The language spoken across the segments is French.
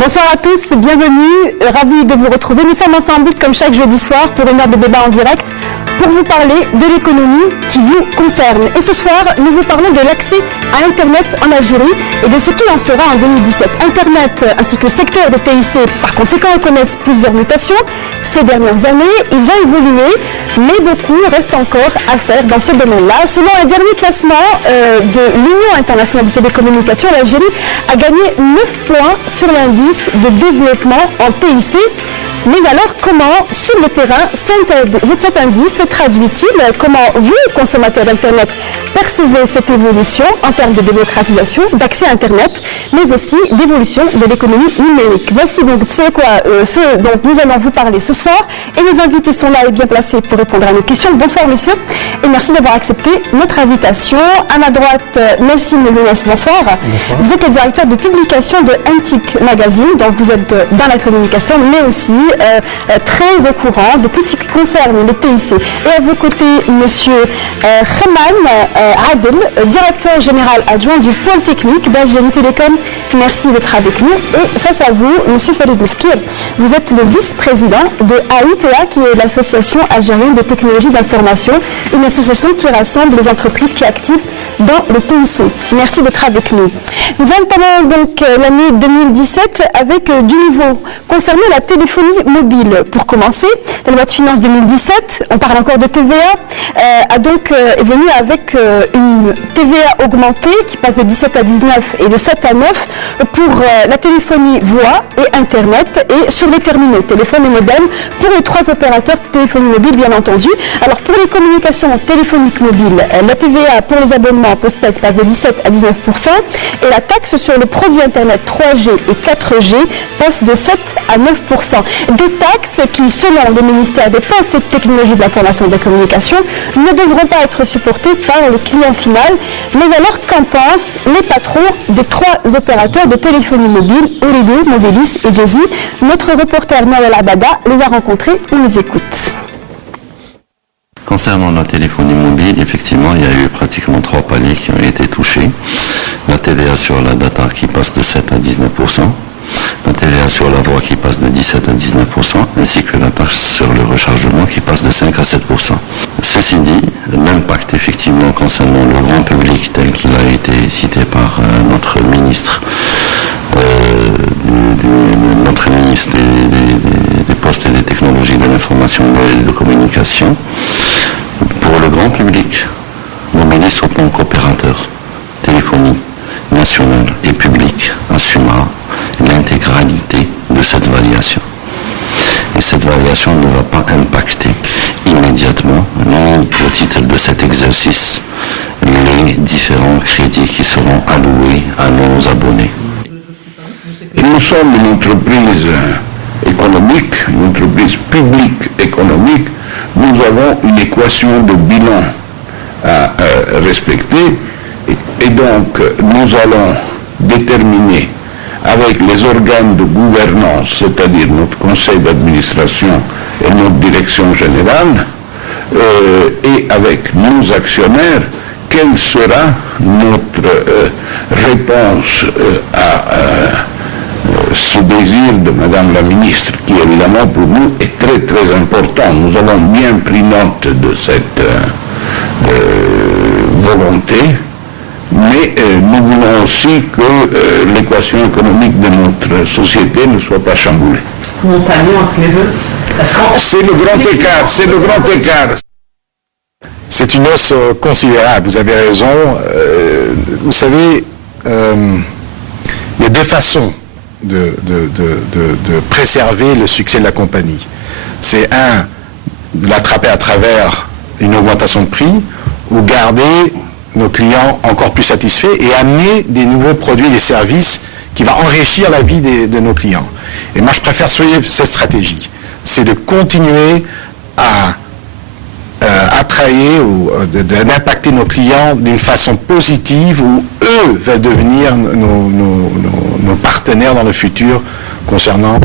Bonsoir à tous, bienvenue, ravi de vous retrouver. Nous sommes ensemble comme chaque jeudi soir pour une heure de débat en direct pour vous parler de l'économie qui vous concerne. Et ce soir, nous vous parlons de l'accès à Internet en Algérie et de ce qu'il en sera en 2017. Internet ainsi que le secteur des TIC, par conséquent, connaissent plusieurs mutations. Ces dernières années, ils ont évolué, mais beaucoup reste encore à faire dans ce domaine-là. Selon un dernier classement de l'Union internationale des télécommunications, l'Algérie a gagné 9 points sur l'indice de développement en TIC. Mais alors, comment, sur le terrain, cet indice se traduit-il? Comment vous, consommateurs d'Internet, percevez cette évolution en termes de démocratisation, d'accès à Internet, mais aussi d'évolution de l'économie numérique? Voici donc ce dont nous allons vous parler ce soir. Et nos invités sont là et bien placés pour répondre à nos questions. Bonsoir, messieurs, et merci d'avoir accepté notre invitation. À ma droite, Nassim Lounès, bonsoir. Bonsoir. Vous êtes le directeur de publication de Antique Magazine, donc vous êtes dans la communication, mais aussi très au courant de tout ce qui concerne les TIC. Et à vos côtés, monsieur Khaman Adel, directeur général adjoint du pôle technique d'Algérie Télécom. Merci d'être avec nous. Et face à vous, monsieur Farid Lefkir, vous êtes le vice-président de AITA, qui est l'Association algérienne des technologies d'information, une association qui rassemble les entreprises qui activent dans le TIC. Merci d'être avec nous. Nous entamons donc l'année 2017 avec du nouveau concernant la téléphonie mobile. Pour commencer, la loi de finances 2017, on parle encore de TVA, est venue avec une TVA augmentée qui passe de 17 à 19 et de 7 à 9 pour la téléphonie voix et Internet et sur les terminaux, téléphone et modem, pour les 3 opérateurs de téléphonie mobile, bien entendu. Alors, pour les communications téléphoniques mobiles, la TVA pour les abonnements postpaid passe de 17 à 19% et la taxe sur les produits Internet 3G et 4G passe de 7 à 9%. Des taxes qui, selon le ministère des Postes et des Technologies de l'Information et de la Communication, ne devront pas être supportées par le client final. Mais alors, qu'en pensent les patrons des 3 opérateurs de téléphonie mobile, Ooredoo, Mobilis et Djezzy? Notre reporter Nawel Abada les a rencontrés, on les écoute. Concernant la téléphonie mobile, effectivement, il y a eu pratiquement 3 paliers qui ont été touchés. La TVA sur la data qui passe de 7 à 19%, la TVA sur la voix qui passe de 17 à 19%, ainsi que la taxe sur le rechargement qui passe de 5 à 7%. Ceci dit, l'impact effectivement concernant le grand public tel qu'il a été cité par notre ministre, des Postes et des Technologies de l'Information et de Communication, pour le grand public, Mobilis, en tant qu'opérateur téléphonie nationale et publique, assumera l'intégralité de cette variation. Et cette variation ne va pas impacter immédiatement, ni au titre de cet exercice, les différents crédits qui seront alloués à nos abonnés. Nous sommes une entreprise économique, une entreprise publique économique. Nous avons une équation de bilan à respecter et donc nous allons déterminer avec les organes de gouvernance, c'est-à-dire notre conseil d'administration et notre direction générale, et avec nos actionnaires, quelle sera notre réponse à ce désir de Madame la Ministre, qui évidemment pour nous est très très important. Nous avons bien pris note de cette volonté, mais nous voulons aussi que l'équation économique de notre société ne soit pas chamboulée. C'est le grand écart, c'est le grand écart. C'est une hausse considérable, vous avez raison. Vous savez, il y a 2 façons de préserver le succès de la compagnie. C'est de l'attraper à travers une augmentation de prix ou garder nos clients encore plus satisfaits et amener des nouveaux produits et des services qui vont enrichir la vie de nos clients. Et moi, je préfère suivre cette stratégie. C'est de continuer à attrayer ou d'impacter nos clients d'une façon positive où eux veulent devenir nos partenaires dans le futur concernant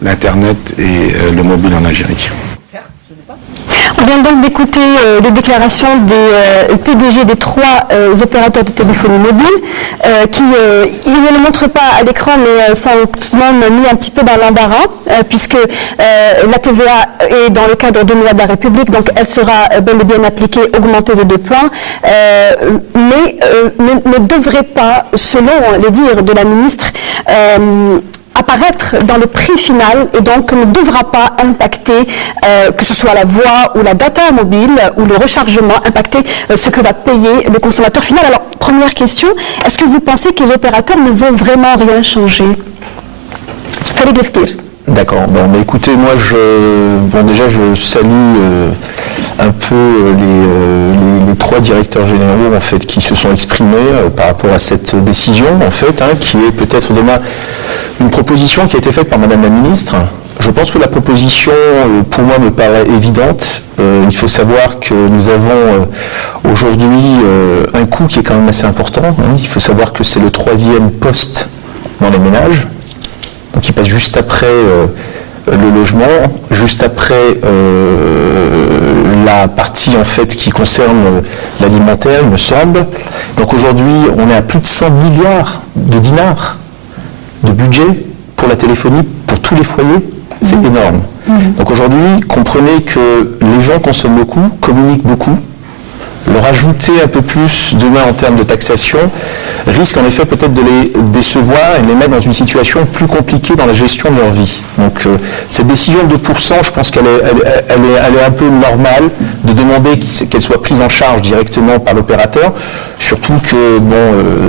l'Internet et le mobile en Algérie. On vient donc d'écouter les déclarations des PDG des 3 opérateurs de téléphonie mobile qui, ils ne le montrent pas à l'écran, mais sont tout de même mis un petit peu dans l'embarras, puisque la TVA est dans le cadre de loi de la République, donc elle sera bel et bien appliquée, augmentée de 2 points, mais ne devrait pas, selon les dires de la ministre, apparaître dans le prix final et donc ne devra pas impacter, que ce soit la voix ou la data mobile ou le rechargement, impacter ce que va payer le consommateur final. Alors, première question, est-ce que vous pensez que les opérateurs ne vont vraiment rien changer? Fallait Lefkir. D'accord. Bon, mais écoutez, moi, déjà, je salue un peu les 3 directeurs généraux, en fait, qui se sont exprimés par rapport à cette décision, en fait, qui est peut-être demain une proposition qui a été faite par Madame la Ministre. Je pense que la proposition, pour moi, me paraît évidente. Il faut savoir que nous avons aujourd'hui un coût qui est quand même assez important. Il faut savoir que c'est le 3e poste dans les ménages. Donc il passe juste après le logement, juste après la partie en fait qui concerne l'alimentaire, il me semble. Donc aujourd'hui, on est à plus de 100 milliards de dinars de budget pour la téléphonie, pour tous les foyers. C'est énorme. Donc aujourd'hui, comprenez que les gens consomment beaucoup, communiquent beaucoup. Leur ajouter un peu plus demain en termes de taxation risque en effet peut-être de les décevoir et de les mettre dans une situation plus compliquée dans la gestion de leur vie. Donc cette décision de 2%, je pense qu'elle est un peu normale de demander qu'elle soit prise en charge directement par l'opérateur, surtout que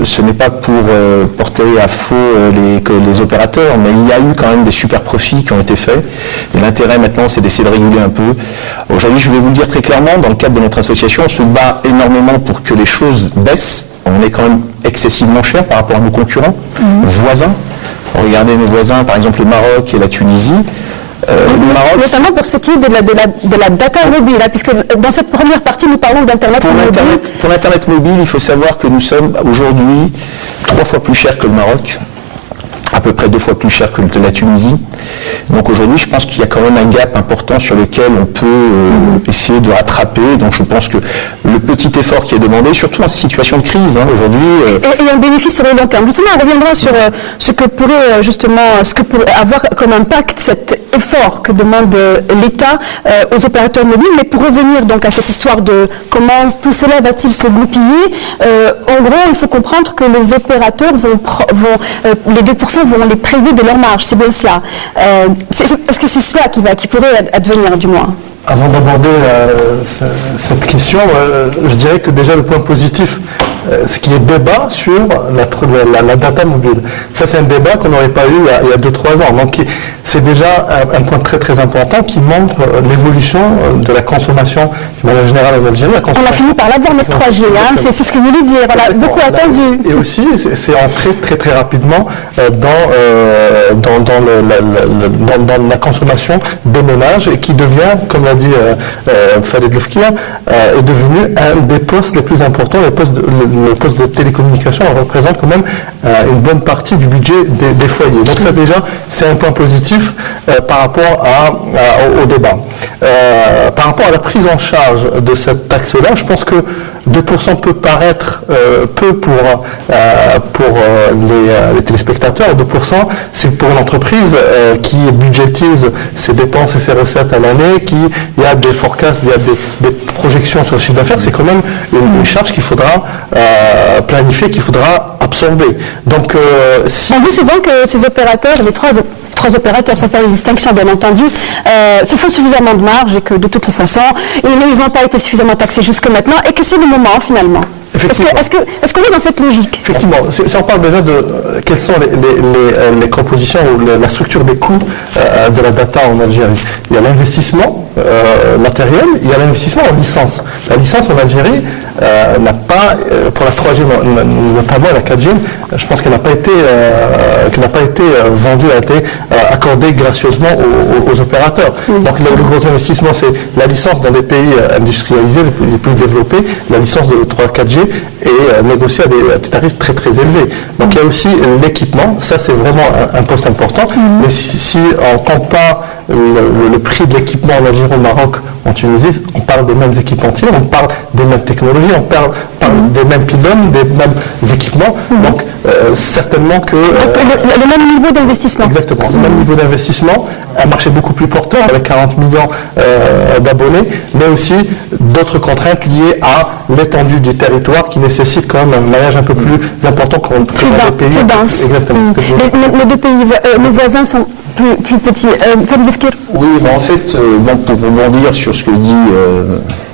ce n'est pas pour porter à faux les opérateurs, mais il y a eu quand même des super profits qui ont été faits. Et l'intérêt maintenant, c'est d'essayer de réguler un peu. Aujourd'hui, je vais vous le dire très clairement, dans le cadre de notre association, on se bat énormément pour que les choses baissent. On est quand même excessivement cher par rapport à nos concurrents, voisins. Regardez nos voisins, par exemple le Maroc et la Tunisie. Le Maroc, notamment pour ce qui est de la data mobile, puisque dans cette première partie, nous parlons d'Internet mobile. Pour l'Internet mobile, il faut savoir que nous sommes aujourd'hui 3 fois plus chers que le Maroc, à peu près 2 fois plus cher que la Tunisie. Donc aujourd'hui, je pense qu'il y a quand même un gap important sur lequel on peut essayer de rattraper. Donc je pense que le petit effort qui est demandé, surtout dans cette situation de crise, aujourd'hui... Et un bénéfice sur le long terme. Justement, on reviendra sur ce que pourrait avoir comme impact cet effort que demande l'État aux opérateurs mobiles. Mais pour revenir donc à cette histoire de comment tout cela va-t-il se goupiller, en gros, il faut comprendre que les opérateurs les 2% vont les prélever de leur marge, c'est bien cela. Est-ce que c'est cela qui pourrait advenir, du moins? Avant d'aborder cette question, je dirais que déjà le point positif, c'est qu'il y ait débat sur la data mobile. Ça, c'est un débat qu'on n'aurait pas eu il y a 2-3 ans. Donc, c'est déjà un point très très important qui montre l'évolution de la consommation de manière générale en Algérie. On a fini par l'avoir, notre 3G, c'est ce que vous voulez dire. On a beaucoup attendu. Et aussi, c'est entré très très rapidement dans la consommation des ménages et qui devient, comme l'a dit Fallait Lefkir, est devenu un des postes les plus importants, le poste de télécommunication représente quand même une bonne partie du budget des foyers. Donc ça déjà, c'est un point positif par rapport au débat. Par rapport à la prise en charge de cette taxe-là, je pense que 2% peut paraître peu pour les téléspectateurs. 2%, c'est pour une entreprise qui budgétise ses dépenses et ses recettes à l'année, il y a des forecasts, il y a des projections sur le chiffre d'affaires. C'est quand même une charge qu'il faudra planifier, qu'il faudra absorber. Donc, on dit souvent que ces opérateurs, les trois opérateurs, ça fait une distinction bien entendu, se font suffisamment de marge et que de toutes les façons, ils n'ont pas été suffisamment taxés jusque maintenant et que c'est le moment finalement. Est-ce qu'on est dans cette logique? Effectivement, si on parle déjà de quelles sont les compositions ou la structure des coûts de la data en Algérie, il y a l'investissement matériel, il y a l'investissement en licence. La licence en Algérie n'a pas, pour la 3G notamment la 4G, je pense qu'elle n'a pas été vendue, elle a été accordée gracieusement aux opérateurs. Donc le gros investissement, c'est la licence dans des pays industrialisés, les plus développés, la licence de 3-4G est négociée à des tarifs très très élevés. Donc il y a aussi l'équipement, ça c'est vraiment un poste important, mais si on ne compte pas le prix de l'équipement en Algérie, au Maroc, en Tunisie, on parle des mêmes équipementiers, on parle des mêmes technologies, on parle des mêmes pylônes, des mêmes équipements. Donc, certainement que... le même niveau d'investissement. Exactement, le même niveau d'investissement, un marché beaucoup plus porteur avec 40 millions d'abonnés, mais aussi d'autres contraintes liées à l'étendue du territoire qui nécessite quand même un maillage un peu plus important que dans les pays. Plus dense. Exactement. Les deux pays, nos voisins sont plus petits. Oui, mais en fait, pour rebondir sur ce que dit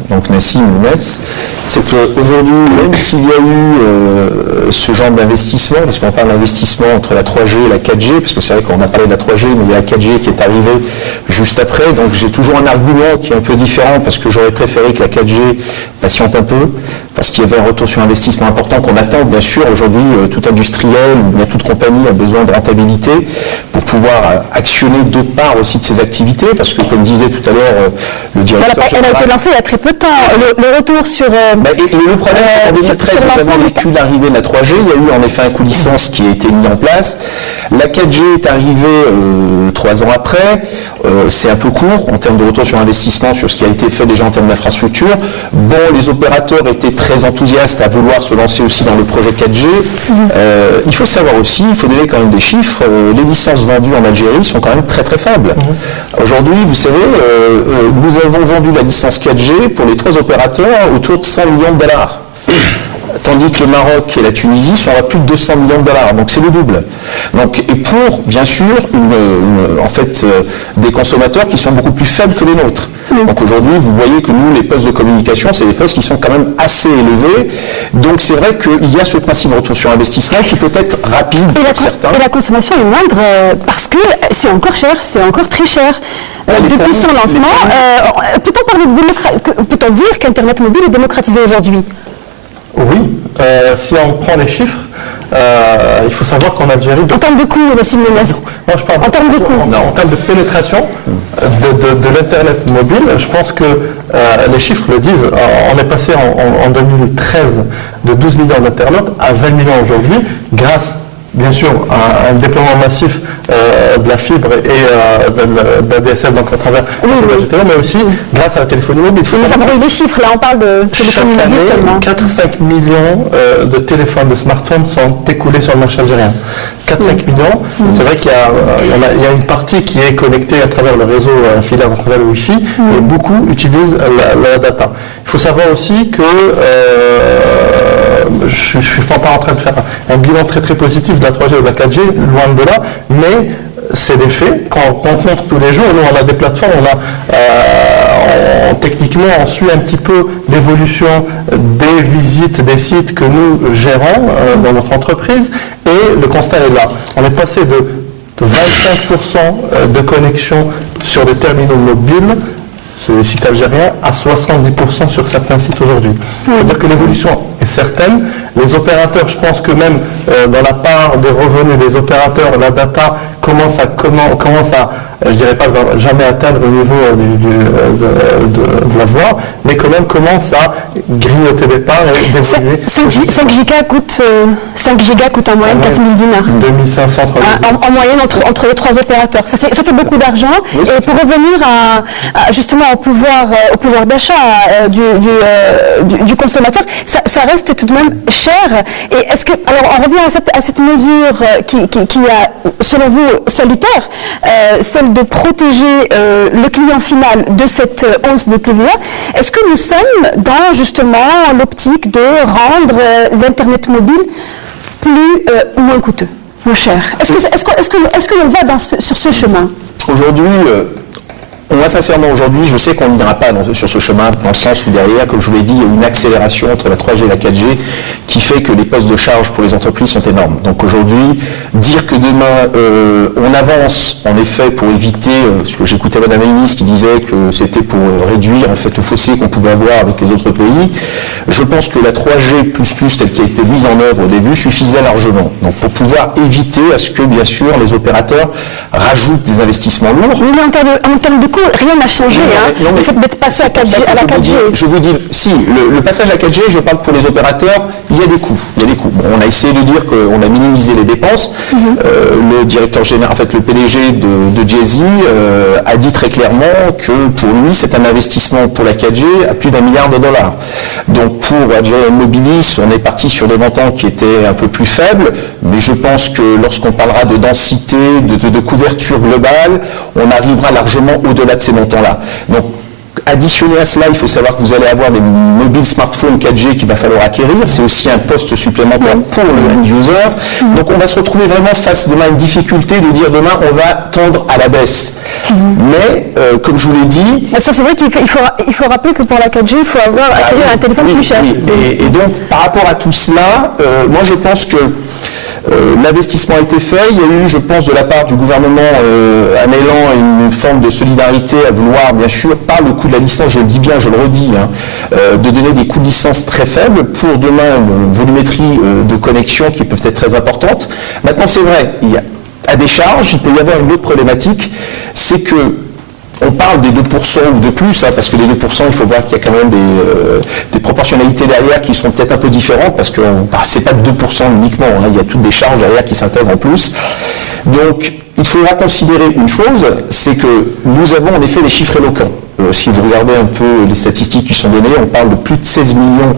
donc Nassim Mounès, c'est qu'aujourd'hui, même s'il y a eu ce genre d'investissement, parce qu'on parle d'investissement entre la 3G et la 4G, parce que c'est vrai qu'on a parlé de la 3G, mais il y a la 4G qui est arrivée juste après, donc j'ai toujours un argument qui est un peu différent, parce que j'aurais préféré que la 4G patiente un peu, parce qu'il y avait un retour sur investissement important qu'on attend, bien sûr. Aujourd'hui, tout industriel ou bien toute compagnie a besoin de rentabilité pour pouvoir actionner d'autres parts aussi de ses activités, parce que comme disait tout à l'heure le directeur général... Elle a été lancée il y a très peu de temps. Le retour sur... le problème, c'est qu'en 2013, nous avons vécu l'arrivée de la 3G. Il y a eu en effet un coup licence qui a été mis en place. La 4G est arrivée 3 ans après. C'est un peu court en termes de retour sur investissement sur ce qui a été fait déjà en termes d'infrastructure. Bon, les opérateurs étaient très enthousiastes à vouloir se lancer aussi dans le projet 4G. Il faut savoir aussi, il faut donner quand même des chiffres, les licences vendues en Algérie sont quand même très très faibles. Aujourd'hui, vous savez, nous avons vendu la licence 4G pour les 3 opérateurs autour de 100 millions de dollars. Tandis que le Maroc et la Tunisie sont à plus de 200 millions de dollars, donc c'est le double. Donc, et pour, bien sûr, des consommateurs qui sont beaucoup plus faibles que les nôtres. Donc aujourd'hui, vous voyez que nous, les postes de communication, c'est des postes qui sont quand même assez élevés. Donc c'est vrai qu'il y a ce principe de retour sur investissement qui peut être rapide pour certains. Et la consommation est moindre parce que c'est encore cher, c'est encore très cher. Depuis son lancement, peut-on dire qu'Internet mobile est démocratisé aujourd'hui ? Oui, si on prend les chiffres, il faut savoir qu'en Algérie... En termes de coût, Nassim Mounès. Non, je parle en termes de coût. En termes de pénétration de l'Internet mobile, je pense que les chiffres le disent. On est passé en 2013 de 12 millions d'internautes à 20 millions aujourd'hui, grâce... bien sûr, un déploiement massif de la fibre et de la DSL, donc à travers la GTO, mais aussi grâce à la téléphonie mobile. Nous avons eu des chiffres, là on parle de téléphonie mobile seulement. 4-5 millions de téléphones, de smartphones sont écoulés sur le marché algérien. 4-5 millions, c'est vrai qu'il y a une partie qui est connectée à travers le réseau filaire, à travers le Wi-Fi, et beaucoup utilisent la data. Il faut savoir aussi que je ne suis pas en train de faire un bilan très très positif de la 3G ou de la 4G, loin de là, mais c'est des faits qu'on rencontre tous les jours. Nous, on a des plateformes, techniquement, on suit un petit peu l'évolution des visites, des sites que nous gérons dans notre entreprise, et le constat est là. On est passé de 25% de connexion sur des terminaux mobiles, c'est des sites algériens, à 70% sur certains sites aujourd'hui. C'est-à-dire que l'évolution est certaine. Les opérateurs, je pense que même dans la part des revenus des opérateurs, la data commence à je dirais pas jamais atteindre le niveau de la voie, mais quand même commence à grignoter des parts et d'évoluer. 5 gigas coûtent en moyenne 4 000 dinars. 2500 en moyenne entre les 3 opérateurs. Ça fait beaucoup d'argent. Et pour revenir justement au pouvoir d'achat du consommateur, ça reste tout de même cher. Et alors on revient à cette mesure qui a, selon vous, salutaire, celle de protéger le client final de cette hausse de TVA. Est-ce que nous sommes dans justement l'optique de rendre l'Internet mobile moins coûteux, moins cher? Est-ce que l'on va sur ce chemin? Aujourd'hui, moi, sincèrement, aujourd'hui, je sais qu'on n'ira pas sur ce chemin, dans le sens où derrière, comme je vous l'ai dit, il y a une accélération entre la 3G et la 4G qui fait que les postes de charge pour les entreprises sont énormes. Donc aujourd'hui, dire que demain, on avance, en effet, pour éviter, parce que j'écoutais Mme Enis qui disait que c'était pour réduire, en fait, le fossé qu'on pouvait avoir avec les autres pays, je pense que la 3G++, telle qui a été mise en œuvre au début, suffisait largement. Donc pour pouvoir éviter à ce que, bien sûr, les opérateurs rajoutent des investissements lourds. Mais en termes de coût, coup, rien n'a changé, le fait d'être passé à 4G, à la 4G. Je vous dis, si, le passage à 4G, je parle pour les opérateurs, il y a des coûts. Bon, on a essayé de dire qu'on a minimisé les dépenses. Le directeur général, en fait, le PDG de Jay-Z a dit très clairement que pour lui, c'est un investissement pour la 4G à plus d'$1 milliard. Donc pour Adjel Mobilis, on est parti sur des montants qui étaient un peu plus faibles, mais je pense que lorsqu'on parlera de densité, de couverture globale, on arrivera largement au-delà de ces montants-là. Donc, additionné à cela, il faut savoir que vous allez avoir des mobiles smartphones 4G qu'il va falloir acquérir. C'est aussi un poste supplémentaire pour le end user. Donc on va se retrouver vraiment face demain à une difficulté de dire demain on va tendre à la baisse. Mais comme je vous l'ai dit... Ça c'est vrai qu'il faut rappeler que pour la 4G, il faut avoir acquérir un téléphone plus cher. Oui. Et donc par rapport à tout cela, moi je pense que l'investissement a été fait. Il y a eu, je pense, de la part du gouvernement un élan et une forme de solidarité à vouloir, bien sûr, par le coût de la licence, je le dis bien, je le redis, de donner des coûts de licence très faibles pour demain une volumétrie de connexion qui peuvent être très importantes. Maintenant, c'est vrai, à des charges, il peut y avoir une autre problématique, c'est que on parle des 2% ou de plus, parce que les 2%, il faut voir qu'il y a quand même des proportionnalités derrière qui sont peut-être un peu différentes, parce que c'est pas de 2% uniquement, il y a toutes des charges derrière qui s'intègrent en plus. Donc, il faudra considérer une chose, c'est que nous avons en effet des chiffres éloquents. Si vous regardez un peu les statistiques qui sont données, on parle de plus de 16 millions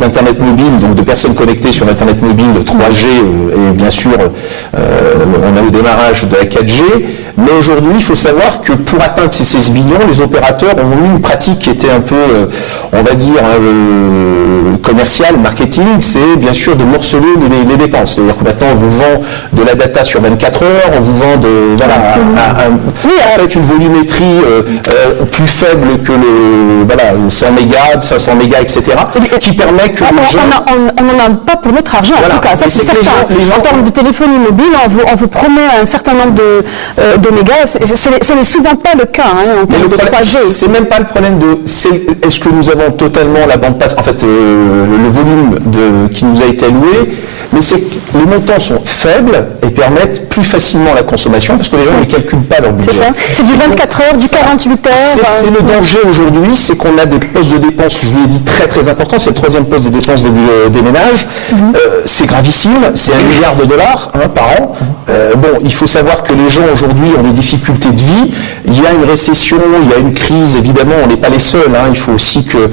d'Internet mobile, donc de personnes connectées sur Internet mobile 3G, et bien sûr, on a au démarrage de la 4G. Mais aujourd'hui, il faut savoir que pour atteindre ces 16 millions, les opérateurs ont eu une pratique qui était un peu, on va dire, commerciale, marketing, c'est bien sûr de morceler les dépenses. C'est-à-dire que maintenant, on vous vend de la data sur 24 heures, on vous vend une volumétrie plus faible que 100 mégas, 500 mégas, etc., qui permet que les gens... On n'en a pas pour notre argent, en tout cas, ça c'est certain. En termes de téléphonie mobile, on vous promet un certain nombre de mégas, ce n'est souvent pas le cas en termes de 3G. C'est même pas le problème est-ce que nous avens totalement la bande passante, en fait, le volume qui nous a été alloué, mais c'est que les montants sont faibles et permettent plus facilement la consommation parce que les gens ne calculent pas leur budget. C'est ça, c'est du 24 heures, du 48 heures. C'est le danger aujourd'hui, c'est qu'on a des postes de dépenses, je vous l'ai dit, très très importants, c'est le 3e poste des dépenses des ménages. C'est gravissime, c'est $1 milliard par an. Il faut savoir que les gens aujourd'hui ont des difficultés de vie, il y a une récession, il y a une crise, évidemment, on n'est pas les seuls, il faut aussi que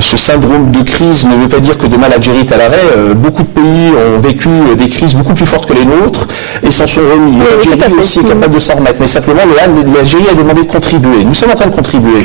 ce syndrome de crise ne veut pas dire que demain l'Algérie est à l'arrêt. Beaucoup de pays ont vécu des crises beaucoup plus fortes que les nôtres et s'en sont remis. L'Algérie aussi est capable de s'en remettre. Mais simplement, l'Algérie a demandé de contribuer. Nous sommes en train de contribuer.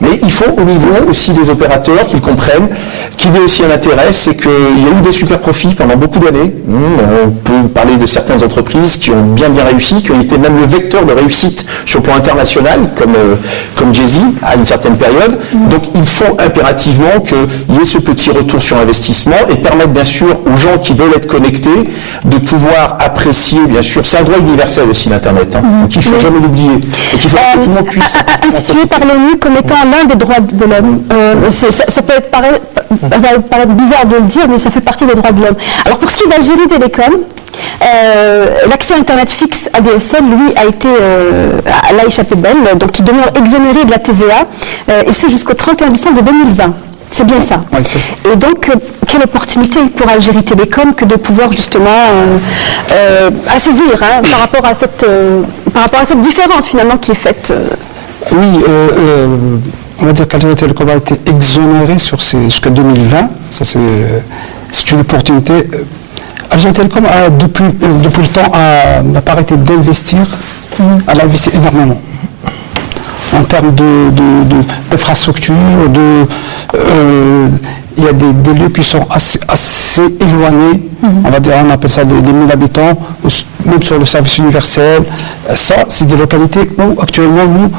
Mais il faut au niveau aussi des opérateurs qu'ils comprennent qu'il y a aussi un intérêt, c'est qu'il y a eu des super profits pendant beaucoup d'années. On peut parler de certaines entreprises qui ont bien réussi, qui ont été même le vecteur de réussite sur le plan international, comme Jay-Z à une certaine période. Donc il faut impérativement qu'il y ait ce petit retour sur investissement et permettre bien sûr aux gens qui veulent être connectés de pouvoir apprécier, bien sûr, c'est un droit universel aussi l'Internet, donc il ne faut jamais l'oublier. Donc il faut que tout le monde puisse... Institué par l'ONU comme étant l'un des droits de l'homme. Ça peut paraître bizarre de le dire, mais ça fait partie des droits de l'homme. Alors pour ce qui est d'Algérie Télécom, l'accès à Internet fixe ADSL, lui, a été l'a échappé belle, donc qui demeure exonéré de la TVA, et ce jusqu'au 31 décembre 2020. C'est bien ça. Oui, c'est ça. Et donc, quelle opportunité pour Algérie Télécom que de pouvoir justement saisir par rapport à cette différence finalement qui est faite. Oui, on va dire qu'Algérie Télécom a été exonérée jusqu'à 2020. Ça, c'est une opportunité. Algérie Télécom, depuis le temps, n'a pas arrêté d'investir. Elle a investi énormément. En termes d'infrastructures, il y a des lieux qui sont assez éloignés, on appelle ça des 1000 habitants, même sur le service universel. Ça, c'est des localités où actuellement, nous,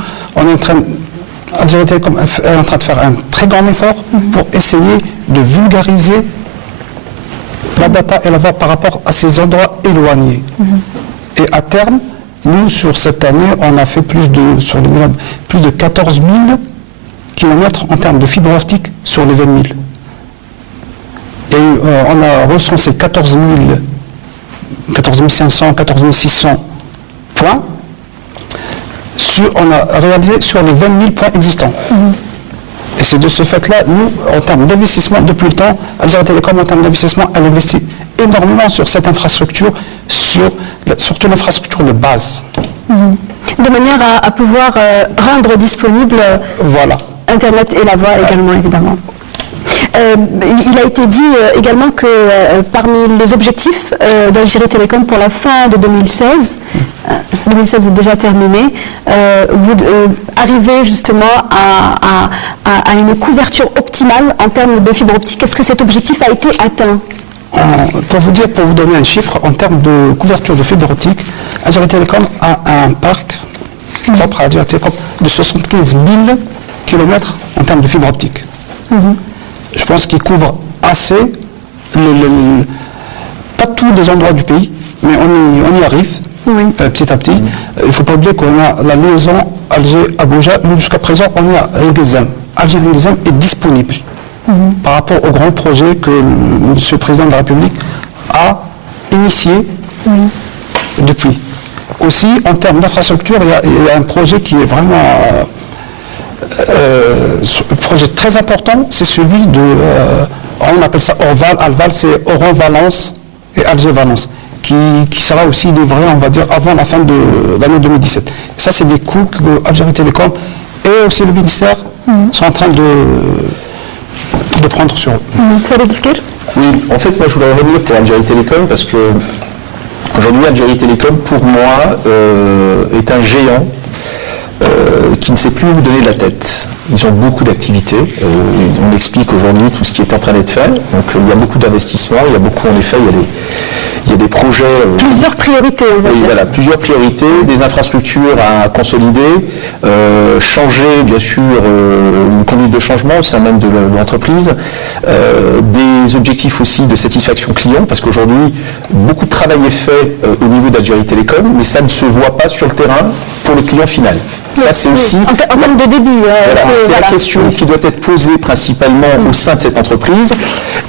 Algérie Télécom est en train de faire un très grand effort pour essayer de vulgariser la data et la voix par rapport à ces endroits éloignés. Et à terme, nous, sur cette année, on a fait plus de 14 000 kilomètres en termes de fibre optique sur les 20 000. Et on a recensé 14 500, 14 600 points. on a réalisé sur les 20 000 points existants. Et c'est de ce fait-là, nous, en termes d'investissement, depuis le temps, Algérie Télécom, en termes d'investissement, elle investit énormément sur cette infrastructure, surtout l'infrastructure de base. De manière à pouvoir rendre disponible Voilà. Internet et la voix également, évidemment. Il a été dit également que parmi les objectifs d'Algérie Télécom pour la fin de 2016, 2016 est déjà terminé, vous arrivez justement à une couverture optimale en termes de fibre optique. Est-ce que cet objectif a été atteint ? Pour vous donner un chiffre, en termes de couverture de fibre optique, Algérie Télécom a un parc propre à Algérie Télécom de 75 000 km en termes de fibre optique. Je pense qu'il couvre assez, pas tous les endroits du pays, mais on y arrive petit à petit. Il ne faut pas oublier qu'on a la liaison Alger-Abuja. Nous, jusqu'à présent, on est à Ringizem. Alger-Ringizem est disponible par rapport au grand projet que M. le Président de la République a initié depuis. Aussi, en termes d'infrastructure, il y a un projet qui est vraiment un projet très important, c'est celui de, on appelle ça Orval, Alval, c'est Oran-Valence et Alger-Valence, qui sera aussi livré, on va dire, avant la fin de l'année 2017. Ça, c'est des coûts que Algérie Télécom et aussi le ministère sont en train de prendre sur eux. Oui, en fait, moi, je voudrais revenir pour Algérie Télécom parce que aujourd'hui, Algérie Télécom, pour moi, est un géant qui ne sait plus où donner de la tête. Ils ont beaucoup d'activités. On explique aujourd'hui tout ce qui est en train d'être fait. Donc il y a beaucoup d'investissements. Il y a beaucoup, en effet, il y a des projets. Plusieurs priorités, on va dire. Voilà, plusieurs priorités, des infrastructures à consolider, changer, bien sûr, une conduite de changement au sein même de l'entreprise, des objectifs aussi de satisfaction client, parce qu'aujourd'hui, beaucoup de travail est fait au niveau d'Algérie Télécom, mais ça ne se voit pas sur le terrain pour le client final. Ça, c'est aussi... En termes de débit. C'est la question qui doit être posée principalement au sein de cette entreprise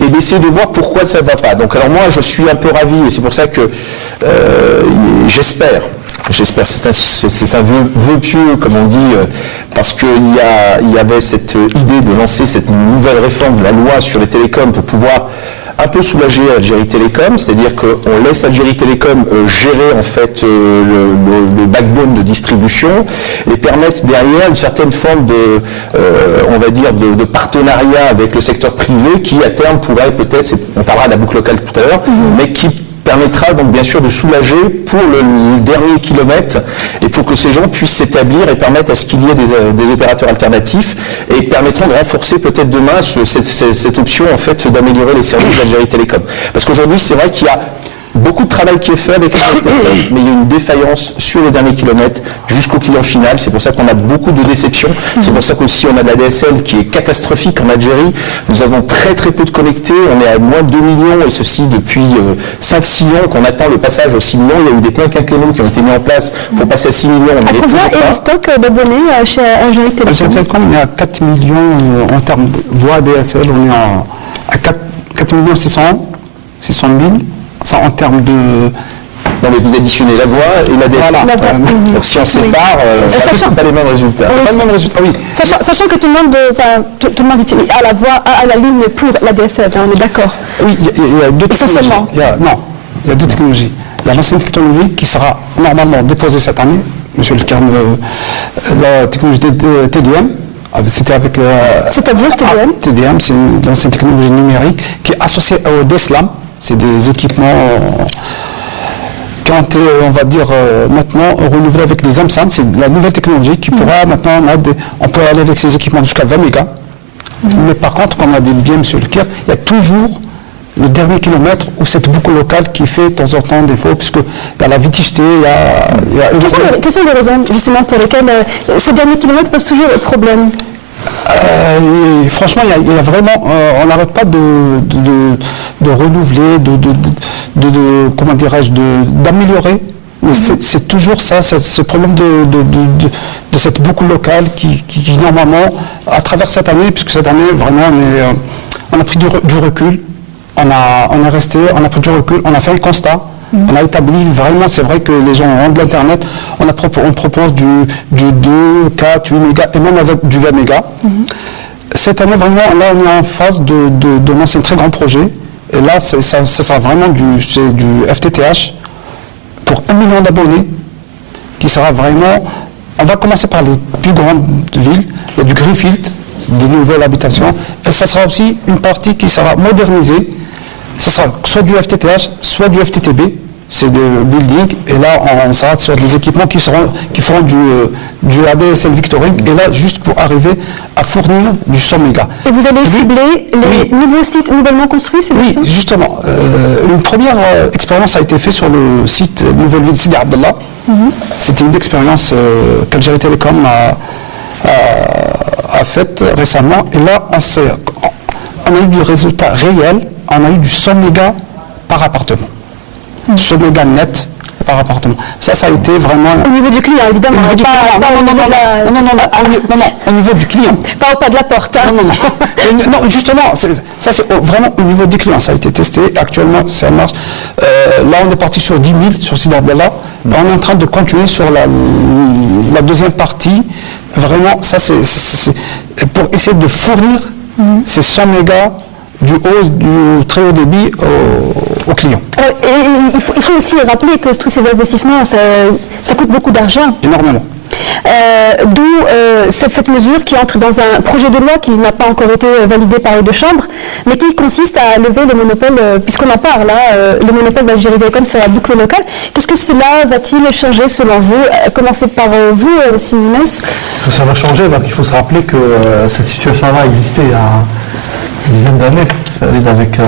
et d'essayer de voir pourquoi ça ne va pas. Donc, alors moi, je suis un peu ravi et c'est pour ça que j'espère, c'est un vœu pieux, comme on dit, parce qu'il y avait cette idée de lancer cette nouvelle réforme de la loi sur les télécoms pour pouvoir un peu soulager Algérie Télécom, c'est-à-dire qu'on laisse Algérie Télécom gérer en fait le backbone de distribution et permettre derrière une certaine forme de, on va dire, de partenariat avec le secteur privé qui à terme pourrait peut-être, on parlera de la boucle locale tout à l'heure, mais qui permettra donc bien sûr de soulager pour le dernier kilomètre et pour que ces gens puissent s'établir et permettre à ce qu'il y ait des opérateurs alternatifs et permettront de renforcer peut-être demain cette option en fait d'améliorer les services d'Algérie Télécom. Parce qu'aujourd'hui c'est vrai qu'il y a beaucoup de travail qui est fait avec Algérie Télécom, mais il y a une défaillance sur le dernier kilomètre jusqu'au client final. C'est pour ça qu'on a beaucoup de déceptions. C'est pour ça qu'aussi on a de la DSL qui est catastrophique en Algérie. Nous avons très très peu de connectés. On est à moins de 2 millions et ceci depuis 5-6 ans qu'on attend le passage aux 6 millions. Il y a eu des plans quinquennaux qui ont été mis en place pour passer à 6 millions. À combien est le stock d'abonnés chez Algérie Télécom? Algérie Télécom, on est à 4 millions en termes de voix DSL. On est à 4 millions 600 000. Ça en termes de... Non mais vous additionnez la voix et la DSL. Voilà. Donc si on sépare, ça ne pas les mêmes résultats. Oui, C'est pas le même résultat, oui. Sachant que tout le monde utilise à la voix, à la ligne pour la DSL, on est d'accord. Oui, il y a deux technologies. Essentiellement. Il y a deux technologies. Il y a l'ancienne technologie qui sera normalement déposée cette année, monsieur le Carme, la technologie TDM. C'était avec... C'est-à-dire TDM TDM, c'est l'ancienne technologie numérique qui est associée au DSLAM. C'est des équipements qui ont été, on va dire, maintenant renouvelés avec des AMSAN. C'est la nouvelle technologie qui pourra maintenant, on peut aller avec ces équipements jusqu'à 20 mégas. Mais par contre, comme on a dit bien, monsieur Leclerc, il y a toujours le dernier kilomètre où cette boucle locale qui fait de temps en temps défaut, puisqu'il y a la vétusté, il y a Quelles sont les raisons justement pour lesquelles ce dernier kilomètre pose toujours problème? Franchement, il y a vraiment, on n'arrête pas de renouveler, comment dirais-je, d'améliorer. Mais c'est toujours ça, ce problème de cette boucle locale qui normalement, à travers cette année, puisque cette année vraiment on a pris du recul, on est resté, on a pris du recul, on a fait un constat. On a établi vraiment, c'est vrai que les gens ont de l'Internet, on propose du 2, 4, 8 mégas et même avec du 20 mégas. Cette année, vraiment, là, on est en phase de lancer un très grand projet. Et là, ça sera vraiment du FTTH pour 1 million d'abonnés, qui sera vraiment... On va commencer par les plus grandes villes. Il y a du greenfield, des nouvelles habitations. Et ça sera aussi une partie qui sera modernisée. Ça sera soit du FTTH, soit du FTTB. C'est de building. Et là, on sera sur des équipements qui feront du ADSL Victoring. Et là, juste pour arriver à fournir du 100 mégas. Et vous allez cibler les nouveaux sites nouvellement construits, c'est ça? Oui, justement. Une première expérience a été faite sur le site Nouvelle Ville Sidi Abdallah. C'était une expérience qu'Algérie Télécom a faite récemment. Et là, on a eu du résultat réel. On a eu du 100 mégas par appartement. 100 mégas net par appartement. Ça a été vraiment... Au niveau du client, évidemment. Non, au niveau du client. Pas au pas de la porte. Hein. Non, justement, ça c'est vraiment au niveau du client. Ça a été testé. Actuellement, ça marche. Là, on est parti sur 10 000 sur Sidi Abdallah. On est en train de continuer sur la deuxième partie. Vraiment, ça c'est pour essayer de fournir ces 100 mégas du très haut débit aux clients. Et il faut aussi rappeler que tous ces investissements, ça coûte beaucoup d'argent. Énormément. D'où cette mesure qui entre dans un projet de loi qui n'a pas encore été validé par les deux chambres, mais qui consiste à lever le monopole, puisqu'on en parle, le monopole d'Algérie Télécom sur la boucle locale. Qu'est-ce que cela va-t-il changer selon vous? Commencez par vous, Simounes. Ça va changer, donc il faut se rappeler que cette situation-là existait il y a une dizaine d'années, avec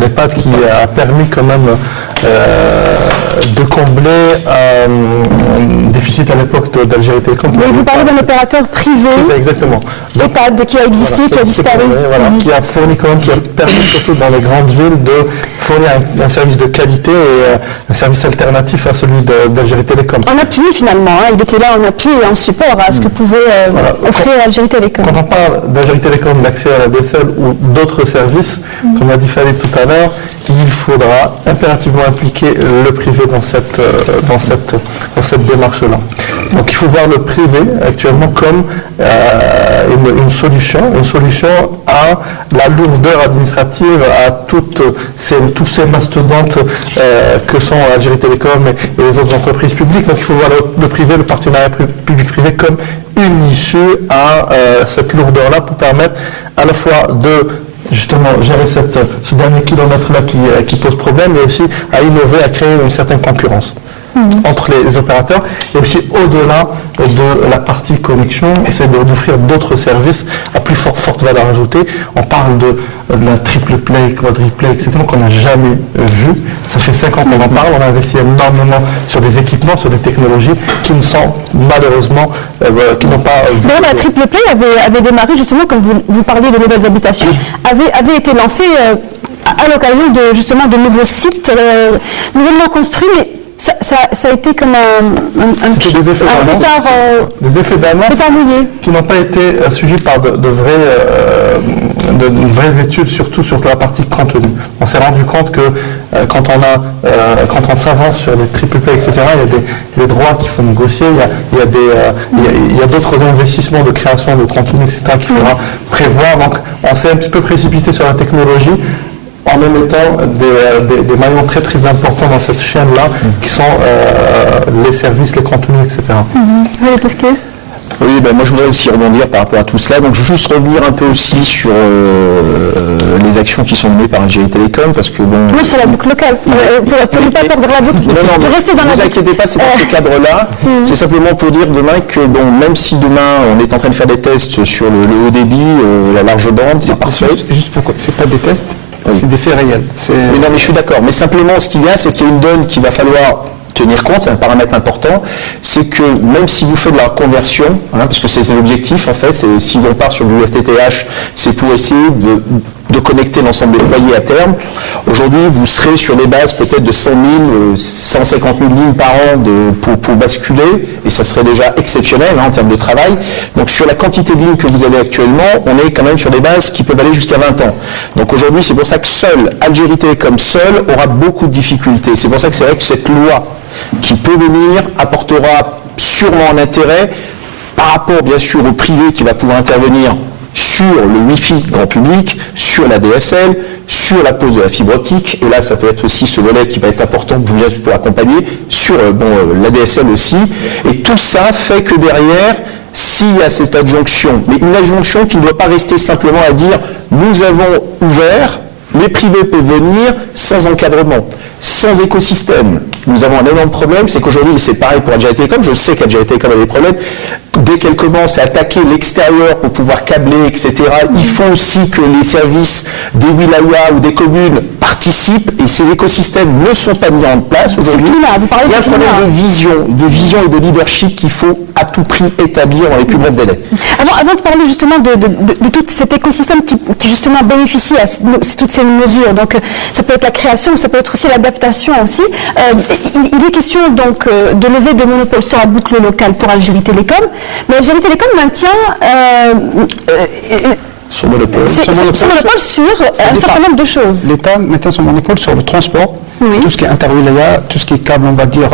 l'EHPAD qui a permis quand même de combler un déficit à l'époque d'Algérie Télécom. Mais vous parlez d'un opérateur privé, exactement. EHPAD, qui a existé, qui a disparu. Qui a fourni quand même, qui a permis surtout dans les grandes villes de fournir un service de qualité et un service alternatif à celui d'Algérie Télécom. En appui finalement, il était là en appui et en support à ce que pouvait offrir Algérie Télécom. Quand on parle d'Algérie Télécom, d'accès à la DSL ou d'autres services, comme l'a dit Farid tout à l'heure, il faudra impérativement impliquer le privé dans cette démarche-là. Donc il faut voir le privé actuellement comme une solution à la lourdeur administrative, à tous ces mastodontes que sont Algérie Télécom et les autres entreprises publiques. Donc il faut voir le privé, le partenariat public-privé comme une issue à cette lourdeur-là pour permettre à la fois de justement gérer ce dernier kilomètre-là qui pose problème, mais aussi à innover, à créer une certaine concurrence entre les opérateurs, et aussi au-delà de la partie connexion, essayer d'offrir d'autres services à plus forte valeur ajoutée. On parle de la triple play, quadruplay, etc., qu'on n'a jamais vu. Ça fait 5 ans qu'on en parle, on a investi énormément sur des équipements, sur des technologies qui ne sont malheureusement, qui n'ont pas vu. Bon, la triple play avait démarré justement, comme vous parliez de nouvelles habitations, avait été lancée à l'occasion de nouveaux sites nouvellement construits, mais ça a été comme des effets d'annonce qui n'ont pas été suivis par de vraies études, surtout sur la partie contenu. On s'est rendu compte que quand on s'avance sur les triple play, etc., il y a des droits qu'il faut négocier, il y a d'autres investissements de création de contenu, etc., qu'il faudra prévoir. Donc on s'est un petit peu précipité sur la technologie, en émettant des maillons très très importants dans cette chaîne-là, qui sont les services, les contenus, etc. Oui, moi je voudrais aussi rebondir par rapport à tout cela. Donc je veux juste revenir un peu aussi sur les actions qui sont menées par Algérie Télécom, parce que bon... Oui, sur la boucle locale, pour ne pas perdre la boucle. Non, ne vous inquiétez pas, c'est dans ce cadre-là. C'est simplement pour dire demain que, bon, même si demain on est en train de faire des tests sur le haut débit, la large bande, c'est parfait. Juste pourquoi c'est pas des tests, c'est des faits réels. Mais non, mais je suis d'accord. Mais simplement, ce qu'il y a, c'est qu'il y a une donne qu'il va falloir tenir compte, c'est un paramètre important, c'est que même si vous faites de la conversion, parce que c'est l'objectif en fait, si on part sur du FTTH, c'est pour essayer de connecter l'ensemble des foyers à terme. Aujourd'hui, vous serez sur des bases peut-être de 100 000, 150 000 lignes par an pour basculer, et ça serait déjà exceptionnel en termes de travail. Donc sur la quantité de lignes que vous avez actuellement, on est quand même sur des bases qui peuvent aller jusqu'à 20 ans. Donc aujourd'hui, c'est pour ça que seul, Algérie Télécom seul, aura beaucoup de difficultés. C'est pour ça que c'est vrai que cette loi qui peut venir apportera sûrement un intérêt par rapport bien sûr au privé qui va pouvoir intervenir sur le Wi-Fi grand public, sur la DSL, sur la pose de la fibre optique, et là ça peut être aussi ce volet qui va être important pour accompagner, sur la DSL aussi, et tout ça fait que derrière, s'il y a cette adjonction, mais une adjonction qui ne doit pas rester simplement à dire nous avons ouvert, les privés peuvent venir sans encadrement, sans écosystème. Nous avons un énorme problème, c'est qu'aujourd'hui, c'est pareil pour Algérie Télécom, je sais qu'Algérie Télécom a des problèmes. Dès qu'elle commence à attaquer l'extérieur pour pouvoir câbler, etc., il faut aussi que les services des wilayas ou des communes participent, et ces écosystèmes ne sont pas mis en place aujourd'hui. Il y a un problème de vision et de leadership qu'il faut à tout prix établir dans les plus brefs délais. Avant de parler justement de tout cet écosystème qui justement bénéficie à toutes ces mesures, donc ça peut être la création, ça peut être aussi l'adaptation aussi, il est question donc de lever de monopole sur la boucle locale pour Algérie Télécom, mais Algérie Télécom maintient son monopole sur un certain nombre de choses. L'État maintient son monopole sur le transport, tout ce qui est interwilaya, tout ce qui est câble, on va dire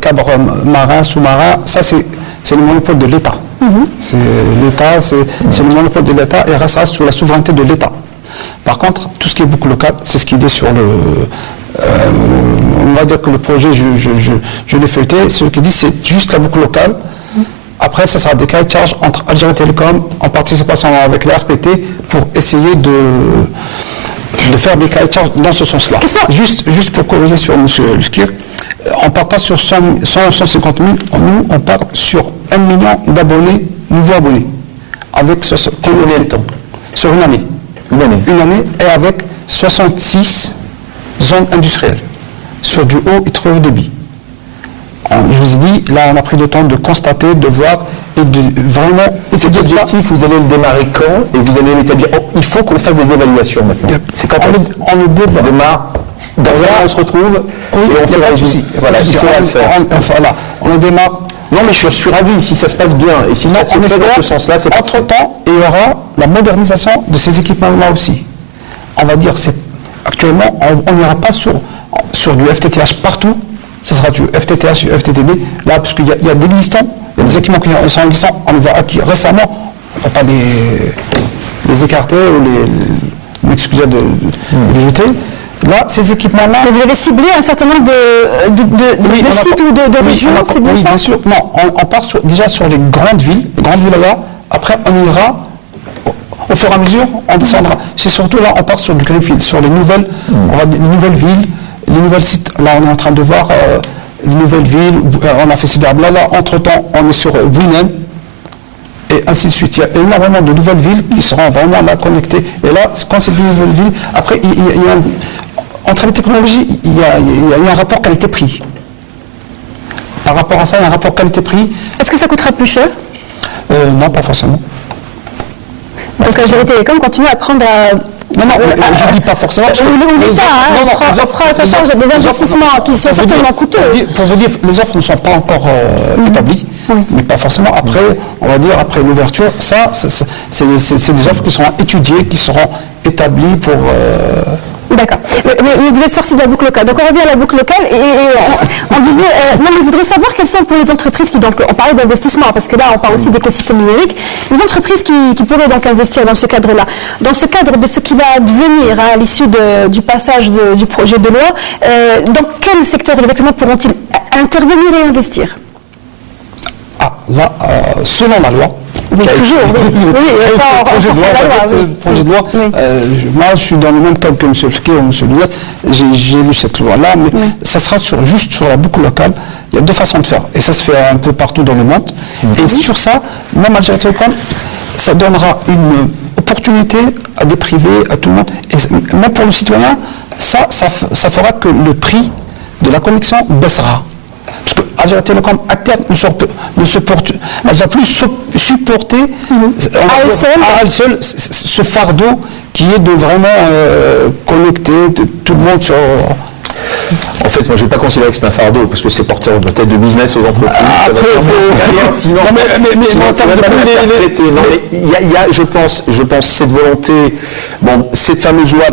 câble marin, sous-marin, ça c'est le monopole de l'État. C'est l'État, c'est le monopole de l'État et restera sous la souveraineté de l'État. Par contre, tout ce qui est boucle locale, c'est ce qui est sur le... on va dire que le projet, je l'ai feuilleté, ce qui dit c'est juste la boucle locale. Après, ça sera des cahiers de charge entre Algérie Télécom, en participation avec la RPT, pour essayer de faire des cahiers de charge dans ce sens-là. Juste pour corriger sur M. Lufkir, on ne part pas sur 150 000, nous, on part sur 1 million d'abonnés, nouveaux abonnés, avec ce sur une année. Une année, et avec 66 zones industrielles, sur du haut et très haut débit. Je vous ai dit, là on a pris le temps de constater, de voir et de vraiment... Cet objectif, vous allez le démarrer quand et vous allez l'établir? Il faut qu'on fasse des évaluations maintenant. C'est quand on le démarre, on se retrouve et on fait un souci. Voilà, il faut le faire. Voilà, on le démarre. Non mais je suis ravi si ça se passe bien et si ça se fait dans ce sens-là, c'est entre-temps, il y aura la modernisation de ces équipements-là aussi. On va dire, actuellement, on n'ira pas sur du FTTH partout, ce sera du FTTH, du FTTB, là, parce qu'il y a des existants, il y a des équipements qui sont existants, on les a acquis récemment, on ne va pas les écarter ou m'excuser de les jeter. Là, ces équipements-là... Vous avez ciblé un certain nombre de sites ou de régions, c'est bien ça? Oui, bien sûr. Non, on part déjà sur les grandes villes là. Après, on ira, au fur et à mesure, on descendra. C'est surtout là, on part sur du greenfield, sur les nouvelles, on va dire, les nouvelles villes, les nouvelles sites. Là, on est en train de voir les nouvelles villes, on a fait Sidabla. Là, entre-temps, on est sur Winen, et ainsi de suite. Il y a énormément de nouvelles villes qui seront vraiment là connectées. Et là, quand c'est des nouvelles villes, après, entre les technologies, il y a un rapport qualité-prix. Par rapport à ça, il y a un rapport qualité-prix. Est-ce que ça coûtera plus cher? Non, pas forcément. Donc Algérie Télécom continue à prendre à... Non, je ne dis pas forcément. L'État fera à sa charge des investissements qui sont certainement coûteux. Pour vous dire, les offres ne sont pas encore établies, mais pas forcément. Après, on va dire, après l'ouverture, c'est des offres qui seront étudiées, qui seront établies pour... D'accord. Mais vous êtes sorti de la boucle locale. Donc on revient à la boucle locale et on disait, non mais je voudrais savoir quelles sont pour les entreprises qui, donc on parlait d'investissement, parce que là on parle aussi d'écosystème numérique, les entreprises qui pourraient donc investir dans ce cadre-là. Dans ce cadre de ce qui va advenir à l'issue du passage du projet de loi, dans quel secteur exactement pourront-ils intervenir et investir? Ah, là, selon la loi. Oui, toujours, le projet de loi. Moi, je suis dans le même cadre que M. Fouquet ou M. Louis. J'ai lu cette loi-là, mais ça sera juste sur la boucle locale. Il y a deux façons de faire. Et ça se fait un peu partout dans le monde. Et sur ça, même Algérie Télécom, ça donnera une opportunité à des privés, à tout le monde. Et même pour le citoyen, ça fera que le prix de la connexion baissera. Parce Algérie Télécom, à terme, elle va plus supporter à elle seule ce fardeau qui est de vraiment connecter tout le monde sur... En fait, moi, je ne vais pas considérer que c'est un fardeau, parce que c'est porteur peut-être de business aux entreprises. Je pense cette volonté, cette fameuse loi,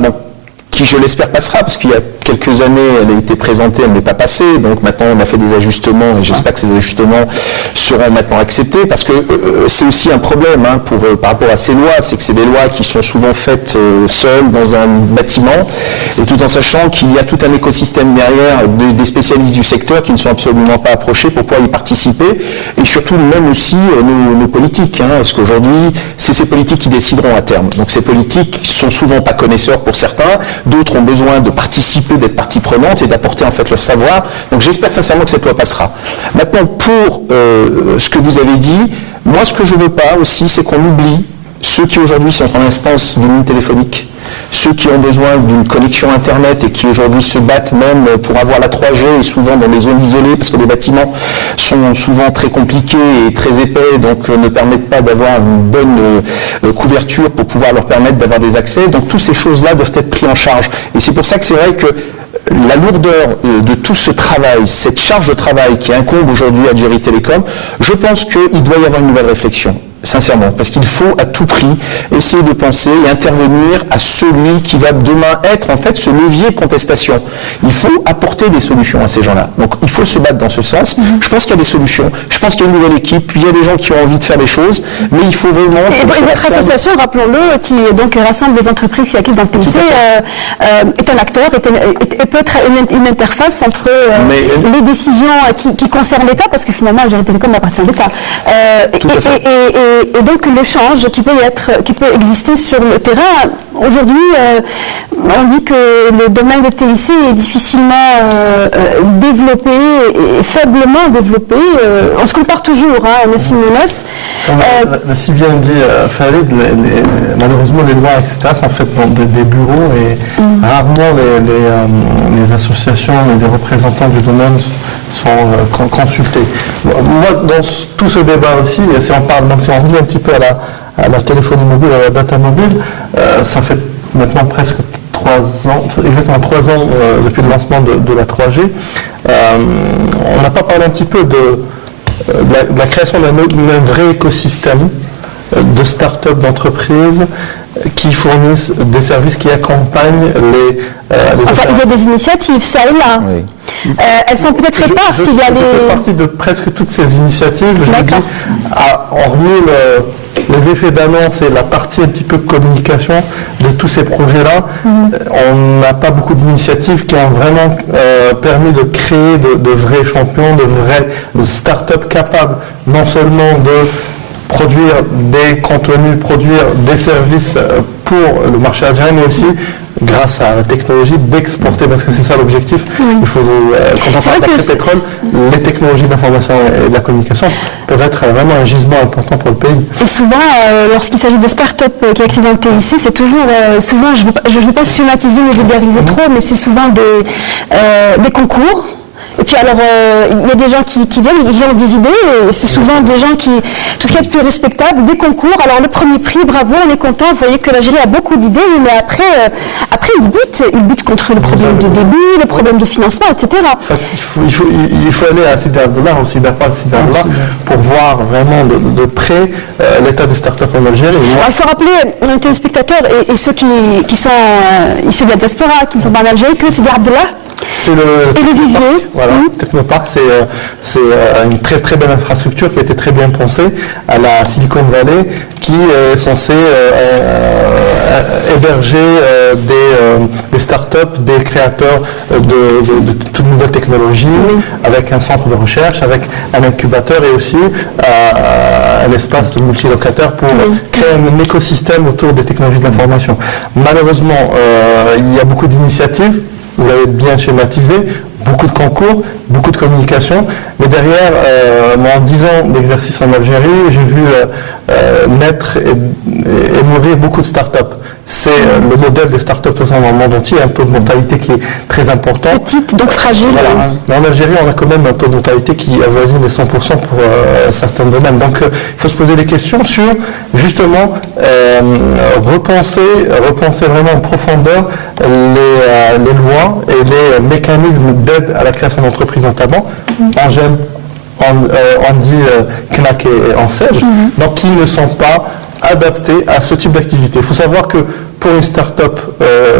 qui, je l'espère, passera, parce qu'il y a quelques années, elle a été présentée, elle n'est pas passée, donc maintenant on a fait des ajustements, et j'espère que ces ajustements seront maintenant acceptés, parce que c'est aussi un problème par rapport à ces lois, c'est que c'est des lois qui sont souvent faites seules dans un bâtiment, et tout en sachant qu'il y a tout un écosystème derrière des spécialistes du secteur qui ne sont absolument pas approchés pour pouvoir y participer, et surtout même aussi nos politiques, parce qu'aujourd'hui, c'est ces politiques qui décideront à terme. Donc ces politiques sont souvent pas connaisseurs pour certains, d'autres ont besoin de participer, d'être partie prenante et d'apporter en fait leur savoir. Donc j'espère sincèrement que cette loi passera. Maintenant, pour ce que vous avez dit, moi ce que je ne veux pas aussi, c'est qu'on oublie ceux qui aujourd'hui sont en instance d'une ligne téléphonique, ceux qui ont besoin d'une connexion Internet et qui aujourd'hui se battent même pour avoir la 3G et souvent dans des zones isolées parce que les bâtiments sont souvent très compliqués et très épais, donc ne permettent pas d'avoir une bonne couverture pour pouvoir leur permettre d'avoir des accès. Donc toutes ces choses-là doivent être prises en charge. Et c'est pour ça que c'est vrai que la lourdeur de tout ce travail, cette charge de travail qui incombe aujourd'hui à Algérie Télécom, je pense qu'il doit y avoir une nouvelle réflexion. Sincèrement, parce qu'il faut à tout prix essayer de penser et intervenir à celui qui va demain être en fait ce levier de contestation. Il faut apporter des solutions à ces gens-là. Donc il faut se battre dans ce sens. Je pense qu'il y a des solutions. Je pense qu'il y a une nouvelle équipe. Il y a des gens qui ont envie de faire des choses, mais il faut vraiment... Et votre association, rappelons-le, qui donc rassemble les entreprises qui acquittent dans le pays, est un acteur et peut être une interface entre les décisions qui concernent l'État, parce que finalement Algérie Télécom appartient à l'État. Et donc l'échange qui peut exister sur le terrain. Aujourd'hui, on dit que le domaine des TIC est difficilement développé et faiblement développé. On se compare toujours, Nassim Mounas. L'a si bien dit Farid, malheureusement les lois, etc., sont faites dans des bureaux et rarement les associations et les représentants du domaine sont consultés. Moi, dans tout ce débat aussi, si on revient un petit peu à la téléphonie mobile, à la data mobile, ça fait maintenant presque 3 ans, exactement 3 ans depuis le lancement de la 3G. On n'a pas parlé un petit peu de la création d'un vrai écosystème de start-up, d'entreprises qui fournissent des services qui accompagnent les il y a des initiatives, ça et là. Oui. Elles sont peut-être éparses. Je fais partie de presque toutes ces initiatives. Je me dis, hormis les effets d'annonce et la partie un petit peu communication de tous ces projets-là, on n'a pas beaucoup d'initiatives qui ont vraiment permis de créer de vrais champions, de vraies start-up capables non seulement de produire des contenus, produire des services pour le marché algérien, mais aussi, grâce à la technologie, d'exporter, parce que c'est ça l'objectif. Il faut, quand on parle d'après-pétrole, les technologies d'information et de la communication peuvent être vraiment un gisement important pour le pays. Et souvent, lorsqu'il s'agit de start-up qui activent dans le TIC, c'est toujours, souvent, je ne veux pas schématiser ni vulgariser trop, mais c'est souvent des concours. Et puis alors, il y a des gens qui viennent, ils ont des idées, et c'est souvent des gens qui, tout ce qui est de plus respectable, des concours. Alors le premier prix, bravo, on est content, vous voyez que l'Algérie a beaucoup d'idées, mais après ils butent contre le problème de débit, le problème de financement, etc. Il faut aller à Sidi Abdallah, au Cyberpark Sidi Abdallah, pour voir vraiment de près l'état des startups en Algérie. Alors, il faut rappeler aux téléspectateurs et ceux qui sont issus de la diaspora, qui ne sont pas en Algérie, que Sidi Abdallah, c'est et le vivier. Voilà, Technopark, c'est une très très belle infrastructure qui a été très bien pensée à la Silicon Valley, qui est censée héberger des startups, des créateurs de toutes nouvelles technologies, avec un centre de recherche, avec un incubateur et aussi un espace de multilocataires pour créer un écosystème autour des technologies de l'information. Malheureusement, il y a beaucoup d'initiatives. Vous l'avez bien schématisé, beaucoup de concours, beaucoup de communication, mais derrière, en 10 ans d'exercice en Algérie, j'ai vu naître et mourir beaucoup de start-up. C'est le modèle des start-up dans le monde entier, un taux de mortalité qui est très important. Petite, donc fragile. Voilà. Mais en Algérie, on a quand même un taux de mortalité qui avoisine les 100% pour certains domaines. Donc il faut se poser des questions sur justement repenser vraiment en profondeur les lois et les mécanismes d'aide à la création d'entreprises notamment. Angèle, on dit CNAC et Ansège, donc qui ne sont pas adaptés à ce type d'activité. Il faut savoir que pour une start-up,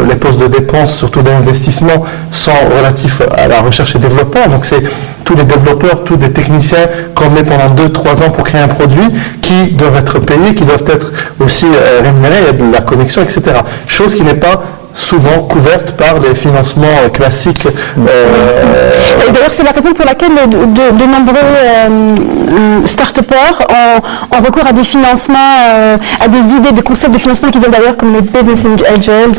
les postes de dépenses, surtout d'investissement, sont relatifs à la recherche et développement. Donc c'est tous les développeurs, tous les techniciens qu'on met pendant 2-3 ans pour créer un produit qui doivent être payés, qui doivent être aussi rémunérés, il y a de la connexion, etc. Chose qui n'est pas souvent couverte par les financements classiques. Et d'ailleurs, c'est la raison pour laquelle de nombreux start-upers ont recours à des financements, à des idées de concepts de financement qui viennent d'ailleurs comme les business angels,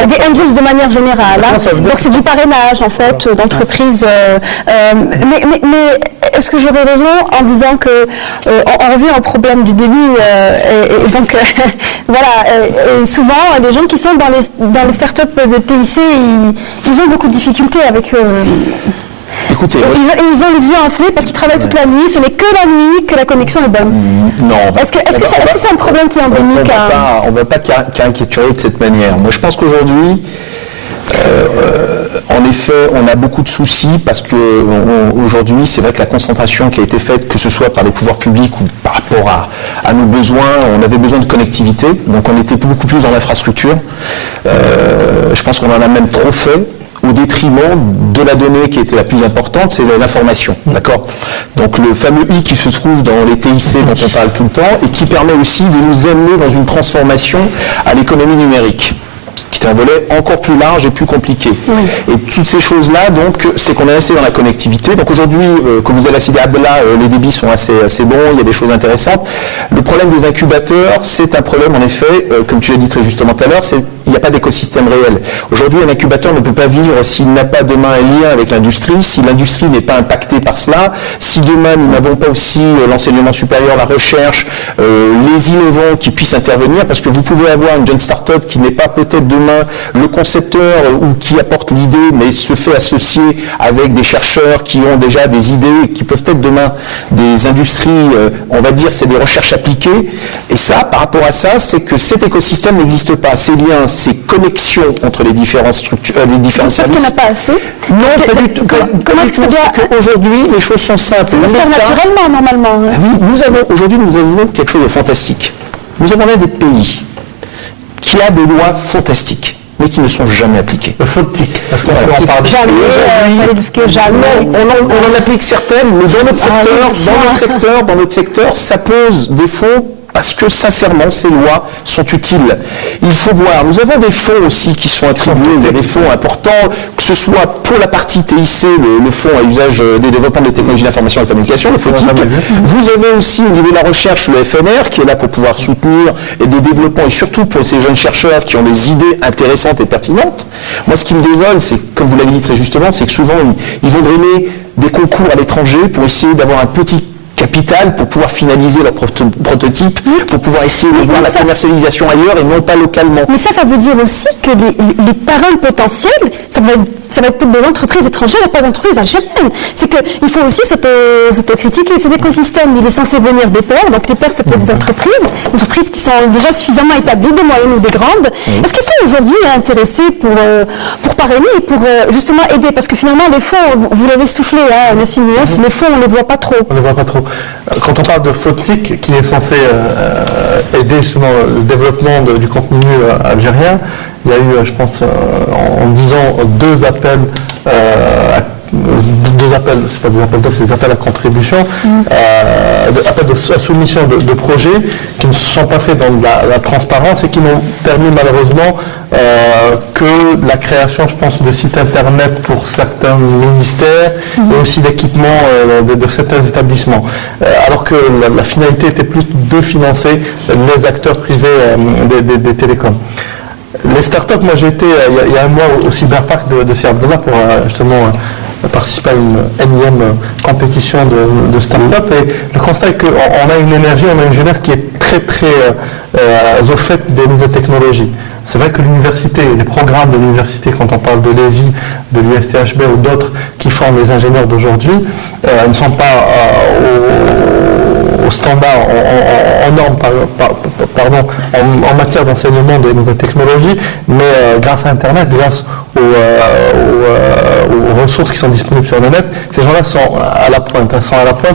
et des angels de manière générale. Donc c'est du parrainage en fait d'entreprises. Mais est-ce que j'aurais raison en disant que on revient au problème du débit et donc voilà. Et souvent, les gens qui sont dans les startups de TIC, ils ont beaucoup de difficultés avec Écoutez, ils ont les yeux enflés parce qu'ils travaillent toute la nuit. Ce n'est que la nuit que la connexion est bonne. Non. Est-ce que c'est un problème qui est endémique? On ne va pas caricaturer de cette manière. Moi, je pense qu'aujourd'hui, en effet, on a beaucoup de soucis parce que aujourd'hui, c'est vrai que la concentration qui a été faite, que ce soit par les pouvoirs publics ou par rapport à nos besoins, on avait besoin de connectivité, donc on était beaucoup plus dans l'infrastructure. Je pense qu'on en a même trop fait, au détriment de la donnée qui était la plus importante, c'est l'information. D'accord ? Donc le fameux I qui se trouve dans les TIC dont on parle tout le temps et qui permet aussi de nous amener dans une transformation à l'économie numérique, qui est un volet encore plus large et plus compliqué. Et toutes ces choses-là, donc, c'est qu'on est resté dans la connectivité. Donc aujourd'hui, comme vous avez cité Abdallah, les débits sont assez bons, il y a des choses intéressantes. Le problème des incubateurs, c'est un problème, en effet, comme tu l'as dit très justement tout à l'heure, il n'y a pas d'écosystème réel. Aujourd'hui, un incubateur ne peut pas vivre s'il n'a pas demain un lien avec l'industrie, si l'industrie n'est pas impactée par cela, si demain nous n'avons pas aussi l'enseignement supérieur, la recherche, les innovants qui puissent intervenir, parce que vous pouvez avoir une jeune start-up qui n'est pas peut-être demain le concepteur ou qui apporte l'idée, mais se fait associer avec des chercheurs qui ont déjà des idées et qui peuvent être demain des industries, on va dire, c'est des recherches appliquées. Et ça, par rapport à ça, c'est que cet écosystème n'existe pas. Ces liens, ces connexions entre les différentes structures, les différents services. Est-ce qu'il n'y en a pas assez? Non, pas du tout. Comment est-ce que c'est bien? Aujourd'hui, les choses sont simples. Ça se fait naturellement, normalement. Oui, aujourd'hui, nous avons quelque chose de fantastique. Nous avons là des pays qui a des lois fantastiques, mais qui ne sont jamais appliquées. Fantastique. Jamais. On en applique certaines, mais dans notre secteur, ça pose défaut. Parce que sincèrement, ces lois sont utiles. Il faut voir, nous avons des fonds aussi qui sont attribués, il y a des fonds importants, que ce soit pour la partie TIC, le fonds à usage des développements des technologies d'information et de communication, le FOTIC. Vous avez aussi au niveau de la recherche le FNR qui est là pour pouvoir soutenir des développements et surtout pour ces jeunes chercheurs qui ont des idées intéressantes et pertinentes. Moi, ce qui me désole, c'est, comme vous l'avez dit très justement, c'est que souvent, ils vont drainer des concours à l'étranger pour essayer d'avoir un petit capital pour pouvoir finaliser leur prototype, pour pouvoir essayer de voir la commercialisation ailleurs et non pas localement. Mais ça veut dire aussi que les parrains potentiels, ça va être peut-être des entreprises étrangères et pas des entreprises algériennes. C'est qu'il faut aussi s'autocritiquer. C'est l'écosystème, il est censé venir des pairs, donc les pairs, c'est peut-être des entreprises qui sont déjà suffisamment établies, des moyennes ou des grandes. Est-ce qu'ils sont aujourd'hui intéressés pour parrainer et pour justement aider? Parce que finalement, les fonds, vous l'avez soufflé, Nassim Niasse, les fonds, on ne les voit pas trop. On ne les voit pas trop. Quand on parle de FOTIC, qui est censé aider justement le développement du contenu algérien, il y a eu, je pense, en 10 ans, deux appels, c'est pas des appels d'offres, c'est des appels à contribution, appels de soumission de projets qui ne sont pas faits dans la transparence et qui n'ont permis malheureusement que de la création, je pense, de sites internet pour certains ministères et aussi d'équipements de certains établissements. Alors que la finalité était plus de financer les acteurs privés des télécoms. Les startups, moi j'ai été il y a un mois au Cyberpark de Sir Abdallah pour justement participer à une énième compétition de start-up. Et le constat est qu'on a une énergie, on a une jeunesse qui est très au fait des nouvelles technologies. C'est vrai que l'université, les programmes de l'université, quand on parle de l'ESI, de l'USTHB ou d'autres qui forment les ingénieurs d'aujourd'hui, ne sont pas au standard, en normes, en matière d'enseignement des nouvelles technologies, mais grâce à Internet, grâce aux ressources qui sont disponibles sur le net, ces gens-là sont à la pointe,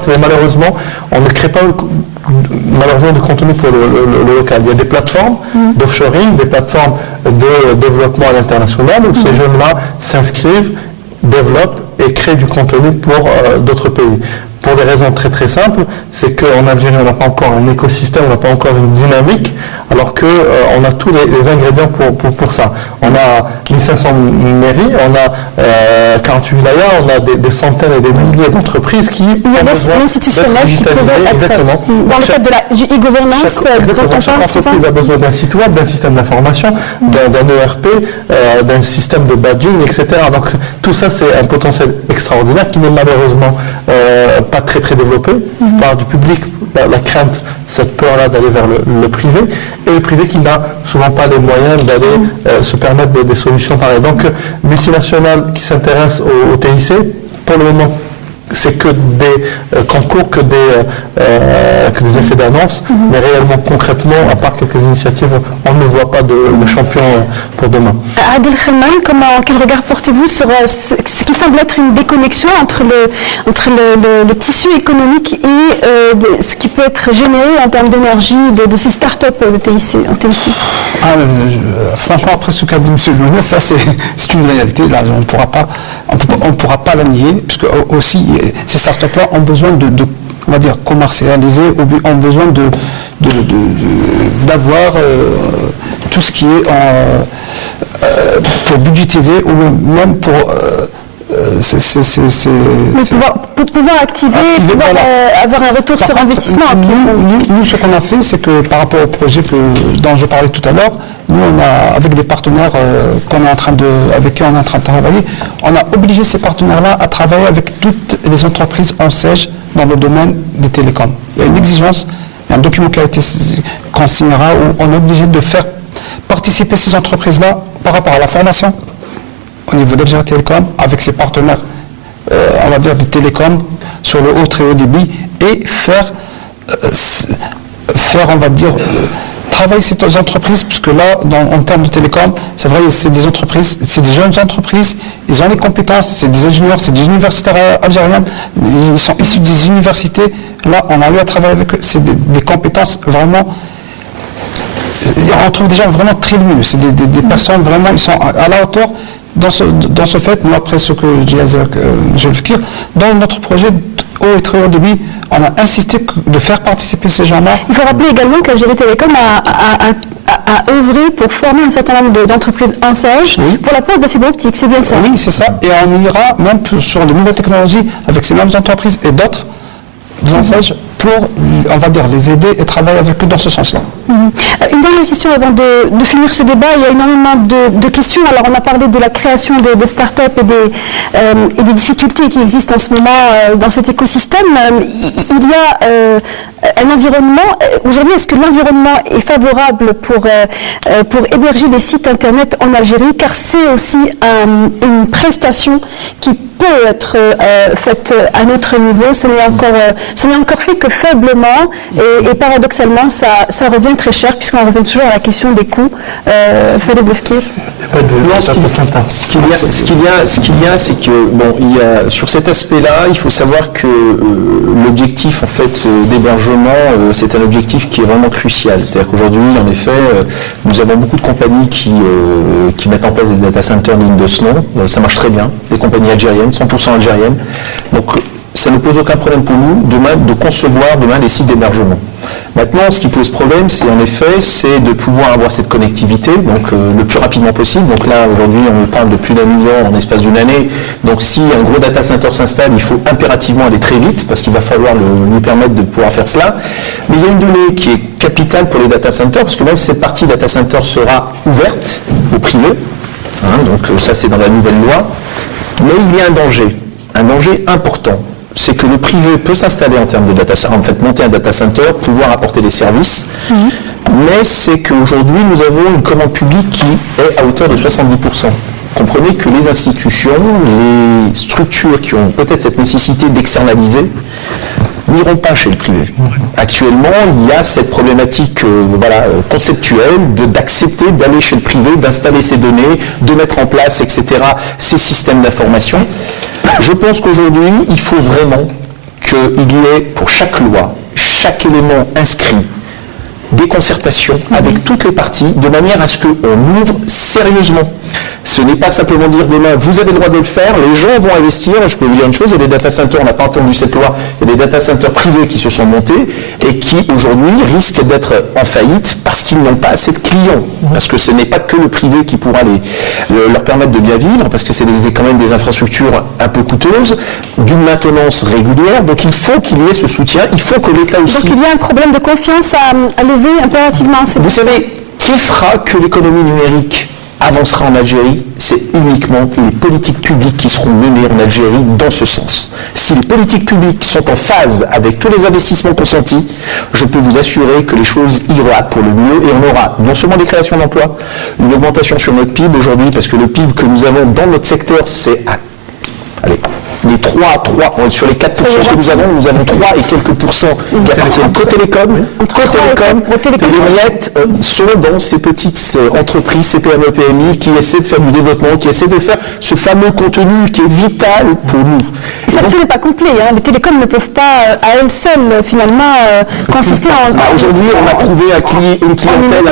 mais malheureusement, on ne crée pas de contenu pour le local. Il y a des plateformes d'offshoring, des plateformes de développement à l'international où ces jeunes-là s'inscrivent, développent et créent du contenu pour d'autres pays. Pour des raisons très très simples, c'est qu'en Algérie, on n'a pas encore un écosystème, on n'a pas encore une dynamique, alors qu'on a tous les ingrédients pour ça. On a 1500 mairies, on a 48 wilayas, on a des centaines et des milliers d'entreprises qui ont besoin l'institutionnel qui pourrait être exactement. dans le cadre de du e-governance dont on parle chaque entreprise a besoin d'un site web, d'un système d'information, d'un ERP, d'un système de badging, etc. Donc tout ça, c'est un potentiel extraordinaire qui n'est malheureusement pas très très développé par du public, la crainte, cette peur-là d'aller vers le privé, et le privé qui n'a souvent pas les moyens d'aller se permettre des solutions pareilles. Donc, multinationales qui s'intéressent au TIC, pour le moment, c'est que des concours, que des effets d'annonce, mais réellement, concrètement, à part quelques initiatives, on ne voit pas de champion pour demain. Adel Khelman, quel regard portez-vous sur ce qui semble être une déconnexion entre le tissu économique et ce qui peut être généré en termes d'énergie de ces start-up de TIC, en TIC? Franchement, après ce qu'a dit M. Lounet, ça c'est une réalité. Là, on ne pourra pas la nier, puisque aussi ces startups-là ont besoin on va dire, commercialiser, ont besoin d'avoir tout ce qui est pour budgétiser ou même pour pour pouvoir activer avoir un retour sur investissement. Nous, ce qu'on a fait, c'est que par rapport au projet dont je parlais tout à l'heure, nous, avec des partenaires avec qui on est en train de travailler, on a obligé ces partenaires-là à travailler avec toutes les entreprises en siège dans le domaine des télécoms. Il y a une exigence, il y a un document qu'on signera où on est obligé de faire participer ces entreprises-là par rapport à la formation au niveau d'Algérie Télécom, avec ses partenaires, on va dire des télécoms sur le haut, très haut débit, et faire on va dire, travailler ces entreprises, puisque là, en termes de télécom, c'est vrai, c'est des entreprises, c'est des jeunes entreprises, ils ont les compétences, c'est des ingénieurs, c'est des universitaires algériens, ils sont issus des universités, là, on a eu à travailler avec eux, c'est des compétences vraiment. On trouve des gens vraiment très lumineux, c'est des personnes vraiment, ils sont à la hauteur. Dans ce fait, nous, après ce que j'ai dit à Fikir, dans notre projet haut et très haut débit, on a insisté de faire participer ces gens-là. Il faut rappeler également qu'Algérie Télécom a œuvré pour former un certain nombre d'entreprises en siège pour la pose de fibre optique, c'est bien ça? Oui, c'est ça. Et on ira même sur les nouvelles technologies avec ces mêmes entreprises et d'autres pour, on va dire, les aider et travailler avec eux dans ce sens-là. Une dernière question avant de finir ce débat. Il y a énormément de questions. Alors, on a parlé de la création de start-up et des difficultés qui existent en ce moment dans cet écosystème. Il y a un environnement. Aujourd'hui, est-ce que l'environnement est favorable pour héberger des sites Internet en Algérie? Car c'est aussi une prestation qui peut être faite à notre niveau. Ce n'est encore fait que faiblement et paradoxalement, ça revient très cher puisqu'on revient toujours à la question des coûts. Fallait Defkir. Ce qu'il y a, c'est que sur cet aspect-là, il faut savoir que l'objectif en fait d'hébergement, c'est un objectif qui est vraiment crucial. C'est-à-dire qu'aujourd'hui, en effet, nous avons beaucoup de compagnies qui mettent en place des data centers dignes de ce nom. Ça marche très bien. Des compagnies algériennes, 100% algériennes. Donc, ça ne pose aucun problème pour nous demain de concevoir des sites d'hébergement. Maintenant, ce qui pose problème, c'est en effet, c'est de pouvoir avoir cette connectivité, donc le plus rapidement possible. Donc là, aujourd'hui, on parle de plus d'1 million en l'espace d'une année. Donc si un gros data center s'installe, il faut impérativement aller très vite, parce qu'il va falloir lui permettre de pouvoir faire cela. Mais il y a une donnée qui est capitale pour les data centers, parce que même si cette partie data center sera ouverte au privé, donc ça c'est dans la nouvelle loi, mais il y a un danger. un danger important. C'est que le privé peut s'installer en termes de data center, en fait monter un data center, pouvoir apporter des services, mais c'est qu'aujourd'hui nous avons une commande publique qui est à hauteur de 70%. Comprenez que les institutions, les structures qui ont peut-être cette nécessité d'externaliser, n'iront pas chez le privé. Actuellement, il y a cette problématique conceptuelle d'accepter d'aller chez le privé, d'installer ces données, de mettre en place, etc., ces systèmes d'information. Je pense qu'aujourd'hui, il faut vraiment qu'il y ait pour chaque loi, chaque élément inscrit, des concertations avec toutes les parties, de manière à ce qu'on ouvre sérieusement. Ce n'est pas simplement dire demain, vous avez le droit de le faire, les gens vont investir. Je peux vous dire une chose, il y a des data centers, on n'a pas entendu cette loi, il y a des data centers privés qui se sont montés et qui aujourd'hui risquent d'être en faillite parce qu'ils n'ont pas assez de clients. Parce que ce n'est pas que le privé qui pourra leur permettre de bien vivre, parce que c'est quand même des infrastructures un peu coûteuses, d'une maintenance régulière. Donc il faut qu'il y ait ce soutien, il faut que l'État aussi... Donc il y a un problème de confiance à lever impérativement. Vous savez, qui fera que l'économie numérique avancera en Algérie? C'est uniquement les politiques publiques qui seront menées en Algérie dans ce sens. Si les politiques publiques sont en phase avec tous les investissements consentis, je peux vous assurer que les choses iront pour le mieux et on aura non seulement des créations d'emplois, une augmentation sur notre PIB aujourd'hui, parce que le PIB que nous avons dans notre secteur, c'est les 3 sur les 4% que nous avons 3 et quelques pourcents qui appartiennent aux télécoms. Les miettes sont dans ces petites entreprises, ces PME, PMI qui essaient de faire du développement, qui essaient de faire ce fameux contenu qui est vital pour nous. Et ça n'est pas complet. Les télécoms ne peuvent pas à elles seules finalement consister en... Aujourd'hui, on a trouvé une clientèle...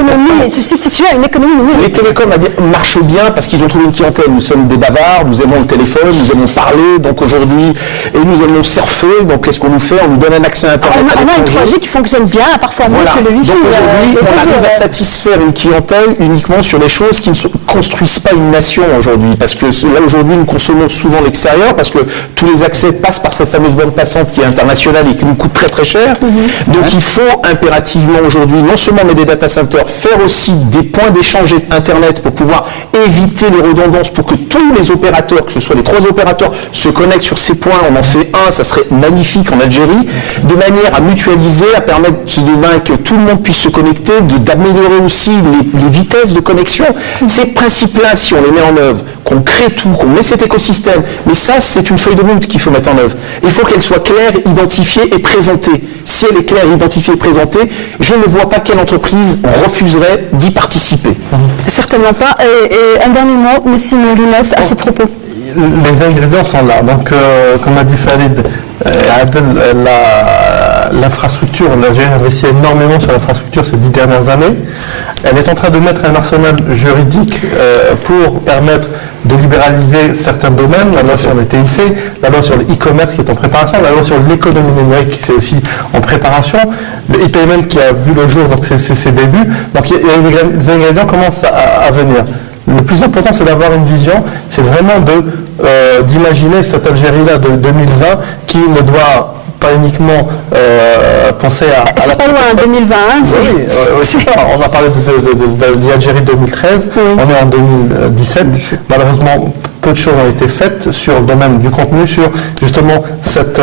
une économie numérique. Les télécoms marchent bien parce qu'ils ont trouvé une clientèle. Nous sommes des bavards, nous aimons le téléphone, nous aimons parler, donc aujourd'hui, et nous allons surfer, donc qu'est-ce qu'on nous fait? On nous donne un accès à Internet. On a une 3G qui fonctionne bien, parfois mieux que le Wi-Fi. Donc aujourd'hui, on arrive à satisfaire une clientèle uniquement sur les choses qui ne construisent pas une nation aujourd'hui. Parce que là, aujourd'hui, nous consommons souvent l'extérieur, parce que tous les accès passent par cette fameuse bande passante qui est internationale et qui nous coûte très très cher. Donc il faut impérativement aujourd'hui, non seulement mettre des data centers, faire aussi des points d'échange Internet pour pouvoir éviter les redondances, pour que tous les opérateurs, que ce soit les 3 opérateurs, se connectent sur ces points. On en fait un, ça serait magnifique en Algérie, de manière à mutualiser, à permettre demain que tout le monde puisse se connecter, d'améliorer aussi les vitesses de connexion. Ces principes-là, si on les met en œuvre, qu'on crée tout, qu'on met cet écosystème, mais ça, c'est une feuille de route qu'il faut mettre en œuvre. Il faut qu'elle soit claire, identifiée et présentée. Si elle est claire, identifiée et présentée, je ne vois pas quelle entreprise refuserait d'y participer. Certainement pas. Et un dernier mot, Nessim Lounes, à ce propos. Les ingrédients sont là. Donc, comme a dit Farid, l'infrastructure, l'Algérie a investi énormément sur l'infrastructure ces 10 dernières années. Elle est en train de mettre un arsenal juridique pour permettre de libéraliser certains domaines, la loi sur les TIC, la loi sur le e-commerce qui est en préparation, la loi sur l'économie numérique qui est aussi en préparation, le e-payment qui a vu le jour, donc c'est ses débuts. Donc les ingrédients commencent à venir. Le plus important, c'est d'avoir une vision, c'est vraiment d'imaginer cette Algérie-là de 2020 qui ne doit pas uniquement penser à... C'est pas loin, 2020. Oui, c'est ça. On a parlé de l'Algérie 2013, on est en 2017. Malheureusement, peu de choses ont été faites sur le domaine du contenu, sur justement cet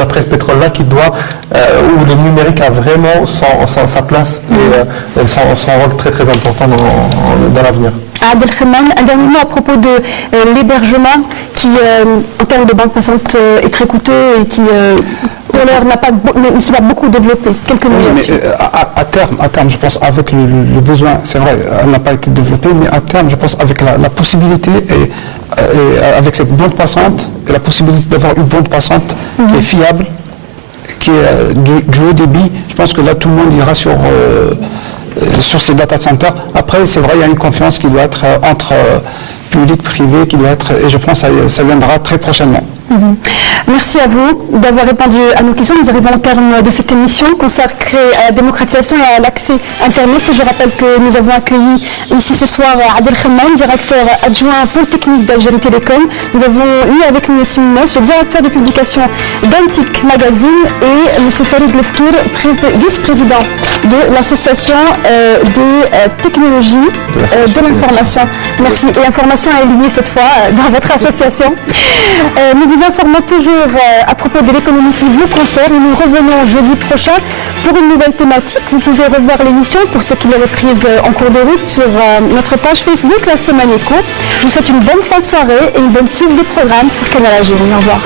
après-pétrole-là qui doit, où le numérique a vraiment sa place et son rôle très très important dans l'avenir. Adel Kheman, un dernier mot à propos de l'hébergement qui, en termes de bande passante, est très coûteux et qui, pour l'heure, ne s'est pas beaucoup développé. Quelques minutes. À terme, je pense, avec le besoin, c'est vrai, elle n'a pas été développée, mais à terme, je pense, avec la possibilité et avec cette bande passante, et la possibilité d'avoir une bande passante qui est fiable, qui est du haut débit, je pense que là, tout le monde ira sur ces data centers. Après, c'est vrai, il y a une confiance qui doit être entre public, privé, qui doit être, et je pense que ça viendra très prochainement. Merci à vous d'avoir répondu à nos questions. Nous arrivons au terme de cette émission consacrée à la démocratisation et à l'accès Internet. Je rappelle que nous avons accueilli ici ce soir Adel Khamman, directeur adjoint pôle technique d'Algérie Télécom. Nous avons eu avec nous Nassim Mness, le directeur de publication d'Antique Magazine, et M. Farid Lefkir, vice-président de l'association des technologies de l'information. Merci. Et l'information est liée cette fois dans votre association. Nous vous informons toujours à propos de l'économie qui vous concerne. Nous revenons jeudi prochain pour une nouvelle thématique. Vous pouvez revoir l'émission pour ceux qui l'ont reprise en cours de route sur notre page Facebook La Semaine Éco. Je vous souhaite une bonne fin de soirée et une bonne suite des programmes sur Canal Algérie. Au revoir.